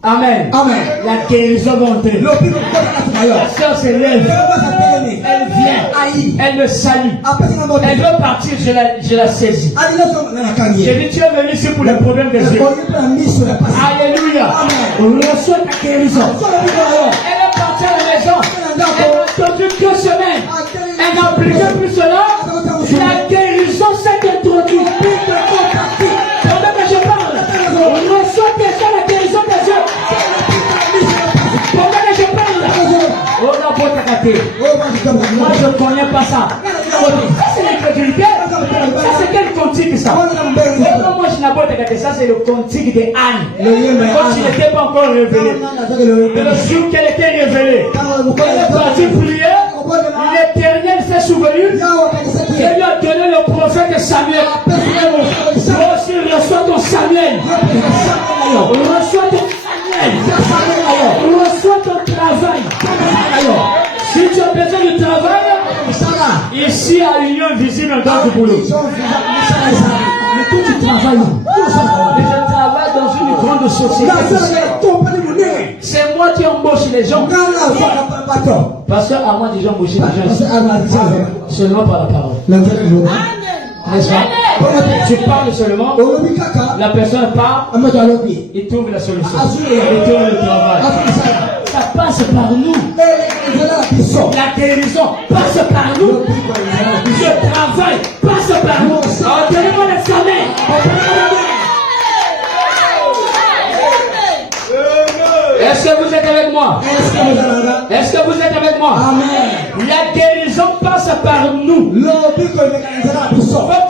Amen. La guérison va entrer. La soeur se lève. Elle vient. Elle le salue. Elle veut partir. Je la saisis. J'ai dit tu es venu ici pour les problèmes des yeux. Alléluia. Reçois ta guérison. Elle est partie à la maison. Elle a attendu 2 semaines. Elle n'a appliqué plus cela. La guérison s'est introduite. Pendant que je parle, reçois déjà la guérison des yeux. Pendant que je parle, oh la bonne. Moi je ne connais pas ça. Ça c'est l'incrédulité. Ça c'est quel cantique ça? Moi Ça, c'est le cantique de Anne. Quand il n'était pas encore révélé. Mais le jour qu'elle était révélée, elle est partie prier. L'Éternel s'est souvenu. Il lui a donné le prophète Samuel. Toi aussi, reçois ton Samuel. Reçois ton Samuel. Reçois ton travail. Si tu as besoin de travail, ici à Union visible dans le boulot. Mais toi tu travailles. Mais je travaille dans une grande société. C'est moi qui embauche les gens. Parce qu'à moi déjà embauché les gens seulement par la parole. N'est-ce pas? Tu parles seulement, la personne part, il trouve la solution, il trouve le travail. Ça passe par nous. La guérison passe par nous. Le travail passe par nous. Donnez-moi l'examen. Est-ce que vous êtes avec moi? Est-ce que vous êtes avec moi? Amen. La guérison passe par nous. Il faut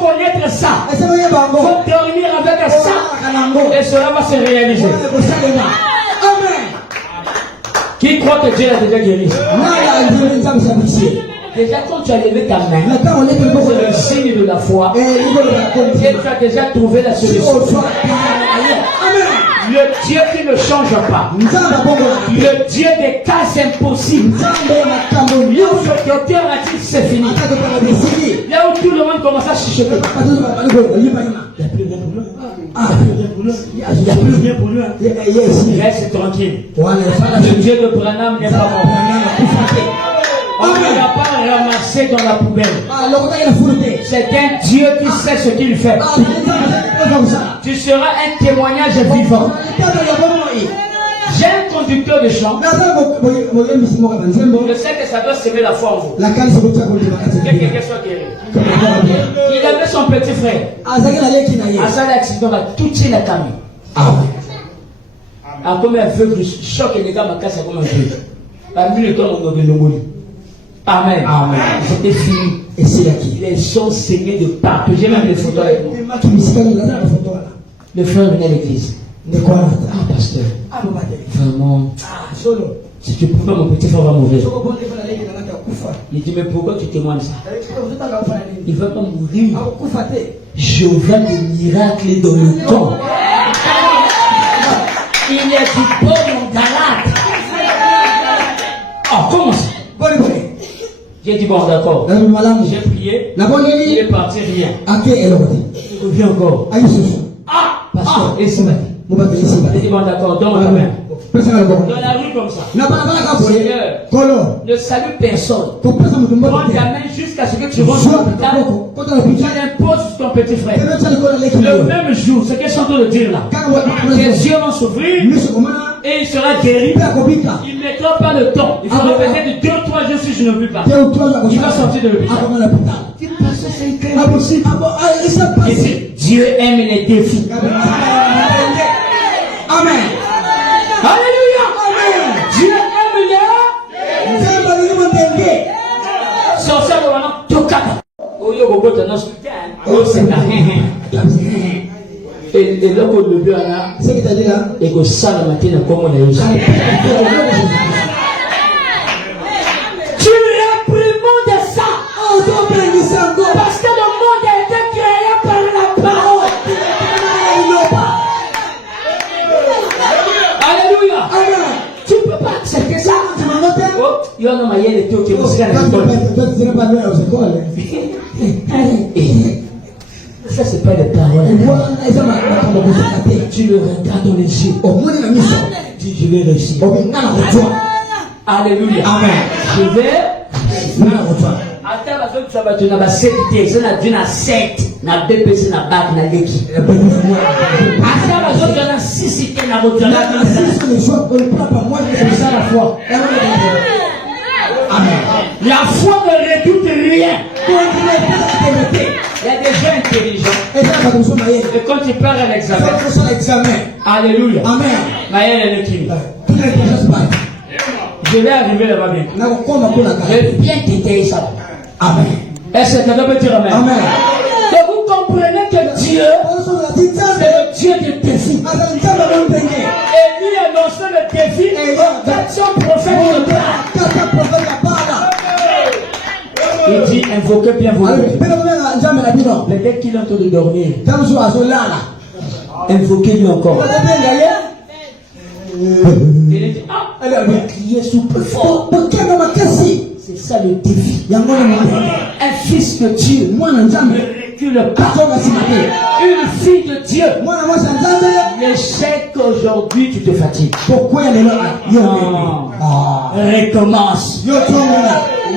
connaître ça. Il faut dormir avec ça. Et cela va se réaliser. Amen. Qui croit que Dieu a déjà guéri? Déjà quand tu as levé ta main, c'est le signe de la foi. Et tu as déjà trouvé la solution. Le Dieu qui ne change pas. Le Dieu des cas impossibles. Là où le docteur a dit c'est fini. Là où tout le monde commence à chuchoter. Il n'y a plus rien pour nous. Il n'y a plus rien pour nous. Reste tranquille. Le Dieu de Branham n'est pas mort. On ne l'a pas ramassé dans la poubelle. C'est un Dieu qui sait ce qu'il fait. Tu seras un témoignage vivant. J'ai un conducteur de chant. Je sais que ça doit semer la foi en vous. Que quelqu'un soit guéri. Il avait son petit frère. À ça, l'accident va tout tirer la camion. Comme un feu qui choque les gars, ma casse comme un feu. Parmi les temps, on a de l'ongoli. Amen. Amen. C'était fini. Et c'est là qui les sont saignés de partout. J'ai même des photos avec moi. Le frère venait à l'église. De quoi? Ah, pasteur. Vraiment. Si tu pouvais, mon petit frère va mourir. Il dit, mais pourquoi tu témoignes ça? Il ne va pas mourir. Je vois des miracles dans le temps. Il y a du bon en Galate. Oh, comment ça? J'ai dit bon d'accord. J'ai prié. Il est parti rien. Il revient encore. Pasteur, et c'est j'ai dit bon d'accord, donne ta main. Dans la rue comme ça. Seigneur, ne salue personne. Prends ta main jusqu'à ce que tu rentres à l'hôpital. Tu l'imposes sur ton petit frère. Le même jour, ce qu'ils sont en train de dire là. Tes yeux vont s'ouvrir et il sera guéri. Il ne mettra pas le temps. Il faut répéter de 2 ou 3 jours si je ne vis pas. Il va sortir de l'hôpital. C'est impossible. Dieu aime les défis. Amen. Alléluia. Amen. Dieu aime les sorciers de maintenant tokaka. Oyo bobota na sultan. O c'est la. Et là pour le bien là, c'est qui t'a dit là? Et que ça la matinée comme on a eu. Tu réprimandes de ça. Parce que le monde a été créé par la parole. Alléluia. Tu ne peux pas accepter ça. Il y a un moyen de tout qui vous sera à l'école. Ça, c'est pas des paroles. Tu le regardes dans les yeux. Dis, je vais réussir. Alléluia. Amen. Je vais. Attends, tu vas dire, na 7 days, na dina 7, na BPC, na bac, na leki. Attends, tu vas 6 cités, na route, na bac, na ça la foi. Amen. La foi ne redoute rien. Il y a des gens intelligents. Et quand tu pars à l'examen, alléluia. Amen. Je vais arriver là-bas bien. Je vais bien t'aider ça. Amen. Est-ce que quelqu'un peut dire amen? Amen. Et vous comprenez que Dieu, c'est le Dieu de défi. Élie annonçait le défi. 400 prophètes de Baal. Il dit invoquez bien vos dieux. Peut-être qu'il est en train de dormir. Invoquez-lui encore. Il dit elle a crié sous peu fort. C'est ça le défi. Un fils de Dieu ne recule pas. Une fille de Dieu. Mais c'est qu'aujourd'hui tu te fatigues. Pourquoi non. Recommence.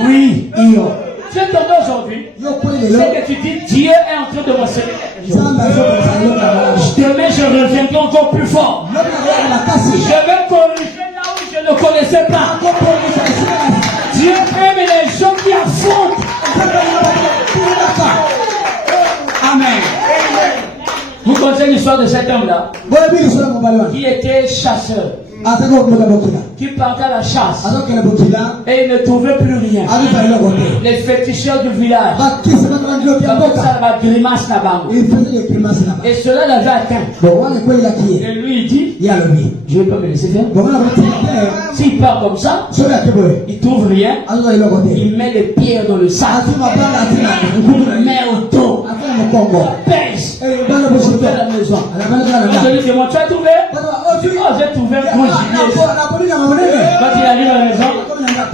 Oui. Tu es tombé aujourd'hui. C'est que tu dis Dieu est en train de m'enseigner. Demain je reviendrai encore plus fort. Je vais corriger là où je ne connaissais pas. Dieu aime les gens qui affrontent. Amen. Vous connaissez l'histoire de cet homme-là qui était chasseur, qui partait à la chasse et il ne trouvait plus rien. Les féticheurs du village, ça grimace là-bas. Et cela l'avait atteint. Et lui il dit, je ne vais pas me laisser faire. S'il part comme ça, il ne trouve rien, il met les pierres dans le sac, il met au dos, pèse, à la maison. Moi, tu as trouvé? Oh, j'ai trouvé un gros gibier. Quand il arrive à la maison,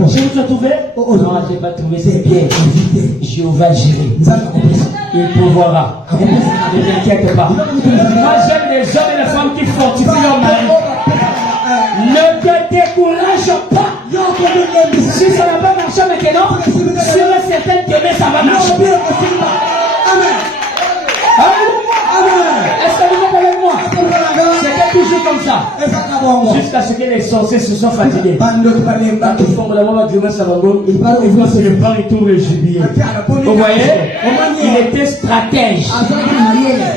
j'ai où tu as trouvé? Non, je n'ai pas trouvé, c'est bien. Jéhovah Jireh. Il pourvoira. Ne t'inquiète pas. Moi, j'aime les hommes et les femmes qui fortifient leur mari. Ne te décourage pas. Si ça n'a pas marché maintenant, sur une certaine demain, ça va marcher. Amen. Est-ce que vous êtes avec moi? C'était toujours comme ça. Jusqu'à ce que les sorciers se sont fatigués. Ils font la maman du Massavango. Ils se préparent et tournent le gibier. Vous voyez? Il était stratège.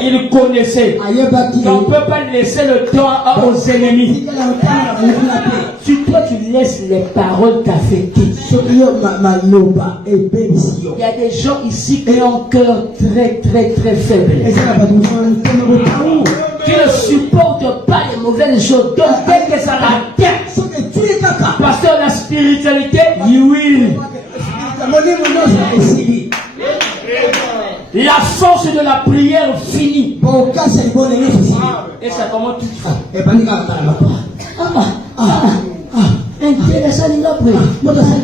Il connaissait. On ne peut pas laisser le temps aux ennemis. Si toi tu laisses les paroles t'affecter. Il y a des gens ici qui ont un cœur très très très faible. Qui ne supportent pas les mauvaises choses. Donc dès que ça l'atteint, parce que la spiritualité, you will. La force de la prière finit. Et ça commence tout de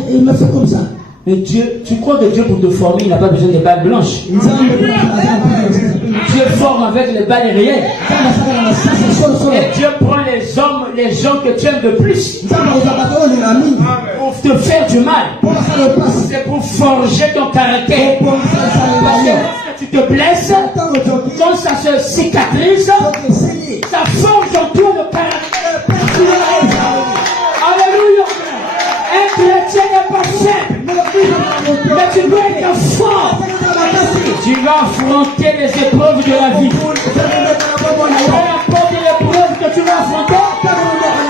il me fait comme ça. Mais Dieu, tu crois que Dieu pour te former, il n'a pas besoin des balles blanches. Dieu forme avec les balles réelles. Et Dieu prend les hommes, les gens que tu aimes de plus pour te faire du mal. C'est pour forger ton caractère. Parce que tu te blesses, quand ça se cicatrise, ça forge en toi le caractère. Alléluia. Un chrétien n'est pas faible, mais tu dois être fort. Tu vas affronter les épreuves de la vie. Peu importe l'épreuve que tu vas affronter,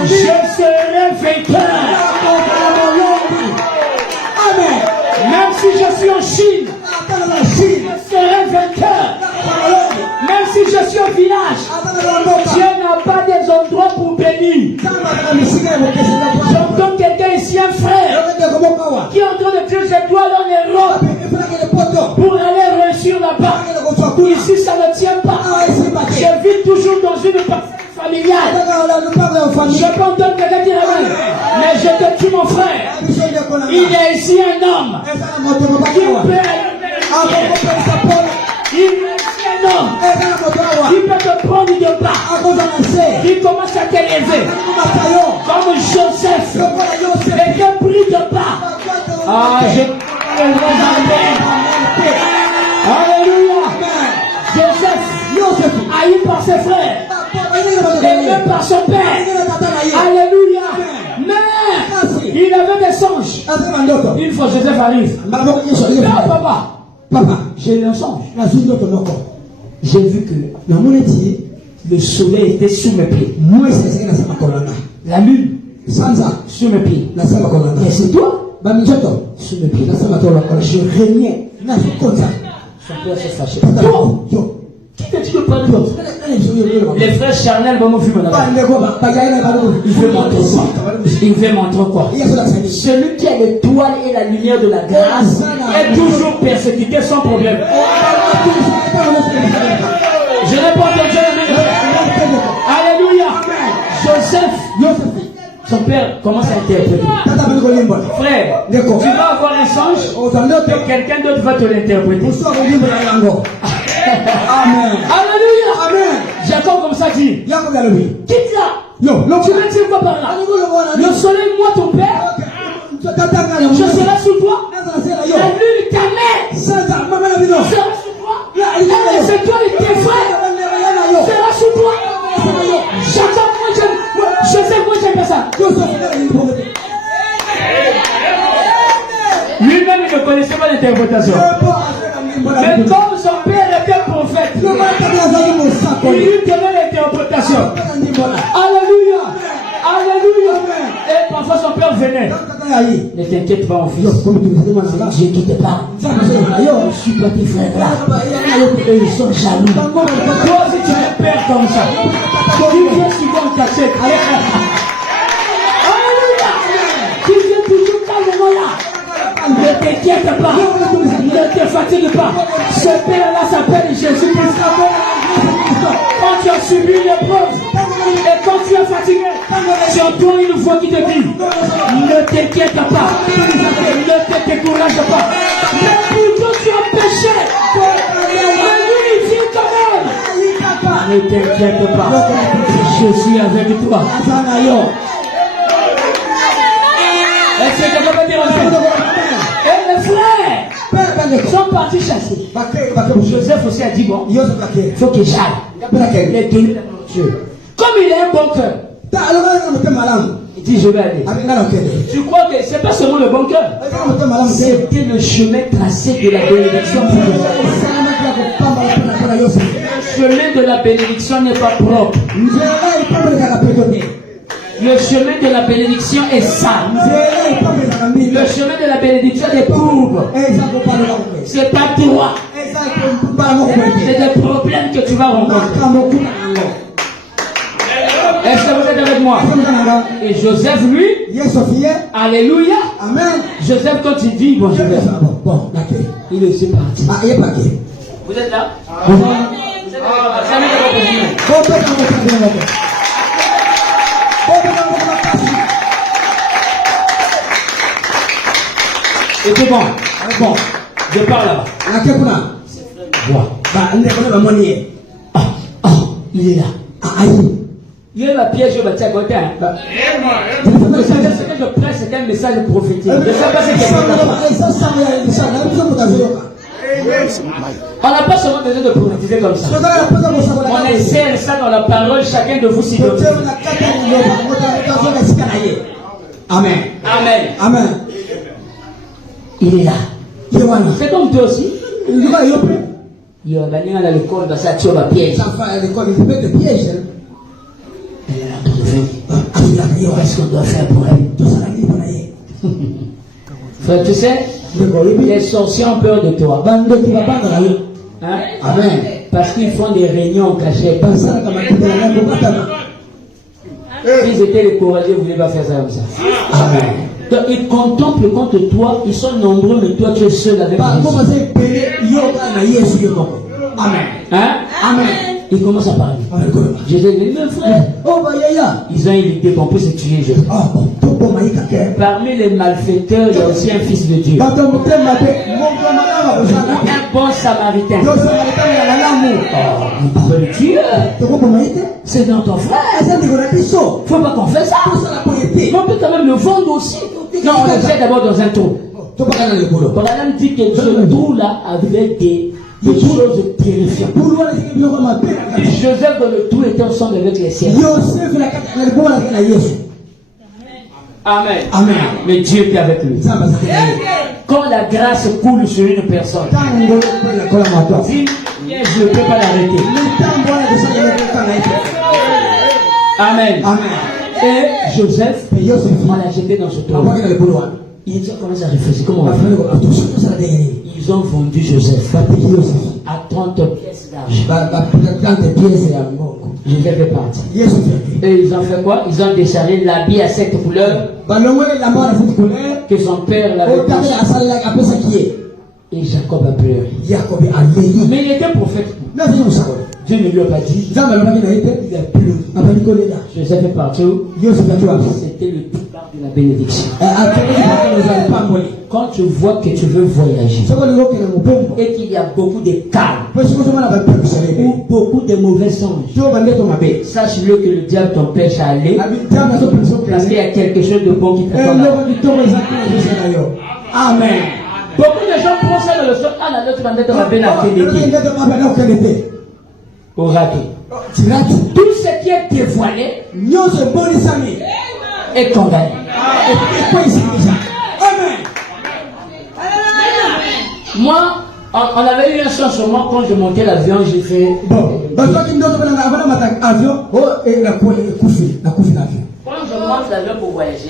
je serai vainqueur. Amen. Même si je suis en Chine, je serai vainqueur. Même si je suis au village, Dieu n'a pas des endroits pour bénir. J'entends quelqu'un ici, un frère, qui est en train de dire je dois aller en Europe pour aller réussir là-bas. Ici, ça ne tient pas. Je vis toujours dans une parcelle familiale. Je peux entendre quelqu'un dire amen. Mais je te dis, mon frère, il y a ici un homme qui peut il est un homme qui peut te prendre de bas, qui commence à t'élever comme Joseph et te pris de bas. Ah, je alléluia. Joseph haï par ses frères aimé par son père. Alléluia. Mais il avait des songes. Une fois Joseph arrive, papa, j'ai eu un songe. J'ai vu que le soleil était sous mes pieds. La lune sous mes pieds. Et c'est toi sous mes pieds. Je régnais. Son père s'est fâché. Toi, qui te dit de parler d'autre? Les frères charnels vont me fumer là-bas. Il veut montrer quoi? Il veut montrer quoi? Celui qui a l'étoile et la lumière de la grâce est toujours persécuté sans problème. Je n'ai pas entendu la main. Alléluia. Joseph, son père commence à interpréter. Frère, tu vas avoir un songe que quelqu'un d'autre va te l'interpréter. Amen. Alléluia. Amen. Jacob comme ça dit. Quitte là. Tu vas dire quoi par là? Le soleil, moi ton père, je serai sous toi. La lune, ta mère, sera sous toi. Et les étoiles, tes frères, sera sous toi. Jacob, moi j'aime. Joseph, moi j'aime pas ça. Lui-même, il ne connaissait pas l'interprétation. Mais comme son père était prophète, il lui donnait l'interprétation. Alléluia. Alléluia. Et parfois son père venait. Ne t'inquiète pas, mon fils. Je ne quitte pas. Je suis pas tes frères là. Et ils sont jaloux. Toi aussi tu es un père comme ça. Tu viens souvent me cacher. Alléluia. Tu viens toujours calmement là. Ne t'inquiète pas. Ne te fatigue pas. Ce père-là s'appelle Jésus-Christ. Quand tu as subi l'épreuve et quand tu es fatigué, tu entends une voix qui te dit ne t'inquiète pas, ne te décourage pas. Mais plutôt tu as péché, mais lui il vit quand même. Ne t'inquiète pas, je suis avec toi. Est-ce que quelqu'un peut dire un peu? Et les frères sont partis chasser. Joseph aussi a dit bon, il faut que j'aille. Comme il a un bon cœur, il dit je vais aller. Tu crois que c'est pas seulement le bon cœur, c'était le chemin tracé de la bénédiction. Le chemin de la bénédiction n'est pas propre. Le chemin de la bénédiction est sale. Le chemin de la bénédiction est courbe. C'est pas droit. C'est des problèmes que tu vas rencontrer. Est-ce que vous êtes avec moi? Et Joseph, lui, alléluia. Amen. Joseph, quand il dit, bon, je vais. Il est aussi parti. Vous êtes là? Vous êtes là? Et bon, je parle là-bas. Il est là. Il y a la piège au bâti à côté. Vous savez ce que je prêche, c'est un message prophétique. Je ne sais pas ce que on n'a pas seulement besoin de prophétiser comme ça. On insère ça dans la parole, chacun de vous s'y donne. Amen. Amen. Amen. Il est là. C'est comme toi aussi. Il va à l'école, ça tue le piège. Qu'est-ce qu'on doit faire pour elle? Frère, tu sais, les sorciers ont peur de toi. Hein? Amen. Parce qu'ils font des réunions cachées. S'ils étaient les courageux, vous ne voulez pas faire ça comme ça. Amen. Donc ils contemplent contre toi, ils sont nombreux, mais toi tu es seul avec Jésus. Amen. Hein? Amen. Ils commencent à parler. Je dis, mes frères, ils ont une idée qu'on peut se tuer. Parmi les malfaiteurs, il y a aussi un fils de Dieu. Un bon samaritain. Dieu, c'est dans ton frère. Il ne faut pas qu'on fasse ça. On peut quand même le vendre aussi. Non, on le fait d'abord dans un trou. Branham dit que ce trou-là avait des choses terrifiantes. Joseph dans le trou était ensemble avec les siens. Amen. Amen. Mais Dieu était avec lui. Quand la grâce coule sur une personne, dis, je ne peux pas l'arrêter. Amen. Amen. Et Joseph, on l'a jeté dans ce trou. Ils ont commencé à réfléchir. Comment on va faire? Ils ont vendu Joseph à 30 pièces Je fais partie. Et ils ont fait quoi? Ils ont déchargé l'habit à cette couleur que son père l'avait pris. Et Jacob a pleuré. Mais il était prophète. Dieu ne lui a pas dit. Il a pleuré. Joseph est partout. C'était le départ de la bénédiction. Quand tu vois que tu veux voyager et qu'il y a beaucoup de calme ou beaucoup de mauvais songes, sache-le que le diable t'empêche à aller parce qu'il y a quelque chose de bon qui t'attend. Amen. Beaucoup de gens prennent ça dans le sol. Ah là, tu vas mettre ma peine à au raté. Tout ce qui est dévoilé est condamné. Amen. Moi, on avait eu un chance sur moi quand je montais l'avion, j'ai fait. Quand je monte l'avion pour voyager,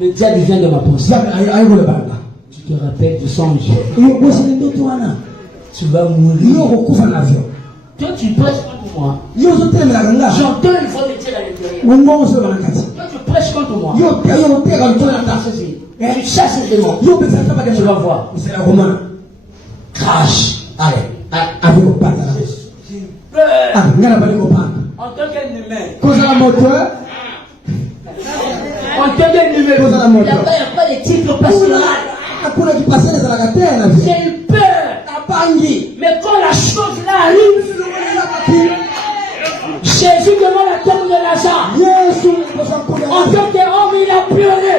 le diable vient de ma pensée. Tu te rappelles du songe. Tu vas mourir. Toi, tu prêches contre moi. J'entends une fois de dire à l'intérieur. Toi, tu prêches contre moi. Tu chasses les démons. Tu vas voir. Crash. Allez. En tant qu'humain. En tant qu'humain. Il n'y a pas de titre pastoral. J'ai eu peur. Mais quand la chose là arrive, Jésus demande la tombe de Lazare. En tant qu'homme, il a pleuré.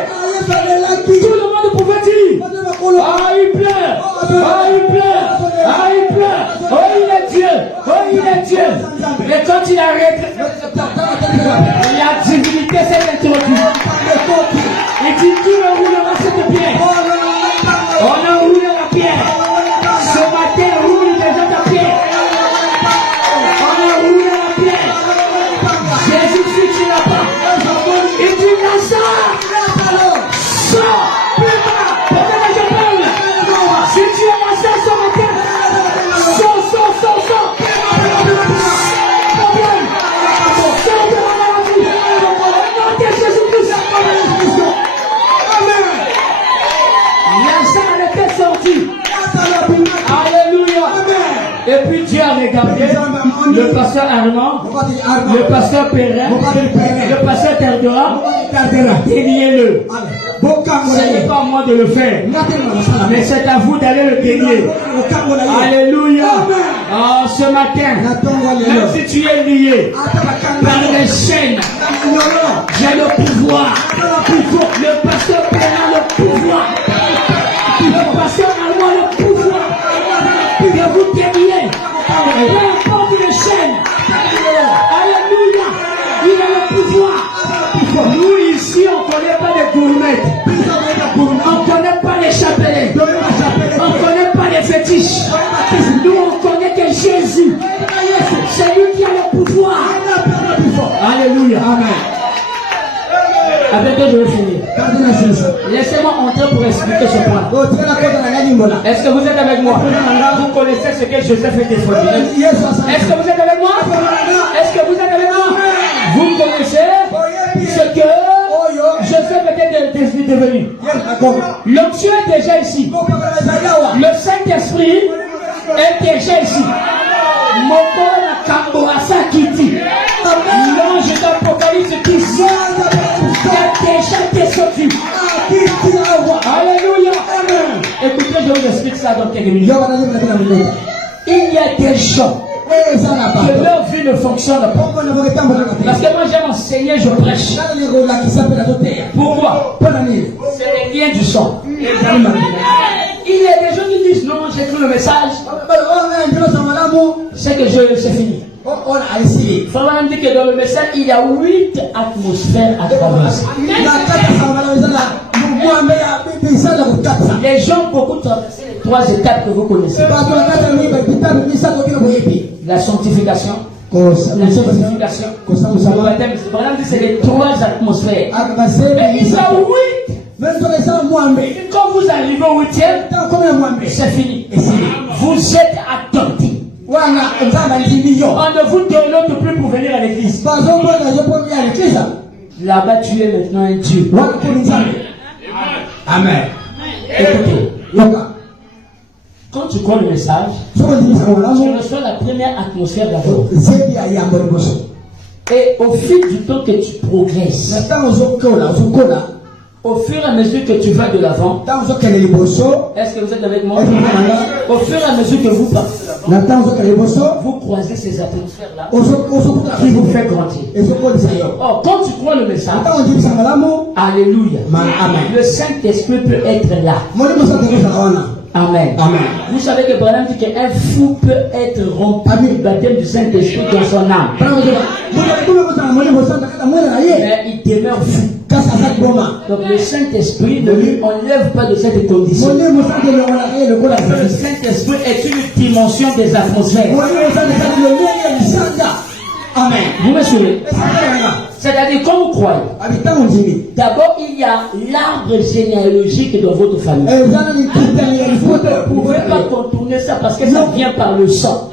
Tout le monde pouvait dire: ah, il pleure. Ah, il pleure. Ah, il pleure. Oh, il est Dieu. Oh, il est Dieu. Mais quand il arrête, la divinité s'est introduite. Il dit: qui me roulera cette pierre? On a roulé la pierre. Ce matin, roule déjà ta pierre. On a roulé la pierre. Jésus-Christ, tu n'as pas. Il dit: Lazare, sors plus bas. Pourquoi je parle? Si tu es Lazare ce matin, sors. Problème. Sors de la maladie. Au nom de Jésus-Christ. Amen. Lazare était sorti. Alléluia. Et puis Dieu a regardé le pasteur Armand, le pasteur Perrin, le pasteur Terdora, déniez-le. Ce n'est pas à moi de le faire, mais c'est à vous d'aller le dénier. Alléluia. Oh, ce matin, même si tu es lié par les chaînes, j'ai le pouvoir. Le pasteur Perrin, le pouvoir. Le pasteur Armand, le pouvoir. De vous dénier. Peu importe les chaînes. Alléluia. Il a le pouvoir. Nous ici, on ne connaît pas les gourmets. On ne connaît pas les chapelets. On ne connaît pas les fétiches. Nous, on connaît que Jésus. C'est lui qui a le pouvoir. Alléluia. Amen. Avec toi, je vais finir. Laissez-moi entrer pour expliquer ce point. Est-ce que vous êtes avec moi? Vous connaissez ce que Joseph était défendu. Est-ce que vous êtes avec moi? Est-ce que vous êtes avec moi? Vous connaissez ce que Joseph était devenu. L'onction est déjà ici. Le Saint-Esprit est déjà ici. Mokona Kamboasa Kiti. L'ange d'Apocalypse qui déjà sorti. Alléluia. Écoutez, je vous explique ça dans quelques minutes. Il y a des gens que leur vie ne fonctionne pas. Parce que moi j'aime enseigner, je prêche. Pourquoi? C'est les liens du sang. Il y a des gens qui disent: non, j'écris le message. C'est que c'est fini. Il faut même dire que dans le message, il y a 8 atmosphères à traverser. Les gens beaucoup traversent les 3 étapes que vous connaissez. La sanctification. La sanctification. Le baptême, c'est les 3 atmosphères. Mais il y a 8 Quand vous arrivez au 8e, c'est fini. Vous êtes adoptés. On ne vous donne plus pour venir à l'église. Là-bas, tu es maintenant un Dieu. Amen. Écoutez, quand tu crois le message, tu reçois la première atmosphère d'abord. Et au fil du temps que tu progresses, au fur et à mesure que tu vas de l'avant, est-ce que vous êtes avec moi? Au fur et à mesure que vous partez de l'avant, vous croisez ces atmosphères-là qui vous fait grandir. Or, quand tu crois le message, alléluia, le Saint-Esprit peut être là. Amen. Amen. Vous savez que Branham dit qu'un fou peut être rempli du baptême du Saint-Esprit dans son âme. Mais il demeure fou. Donc le Saint-Esprit ne lui enlève pas de cette condition. Le Saint-Esprit est une dimension des atmosphères. Amen. Vous me suivez? C'est-à-dire, quand vous croyez, d'abord il y a l'arbre généalogique dans votre famille. Vous ne pouvez pas contourner ça parce que ça vient par le sang.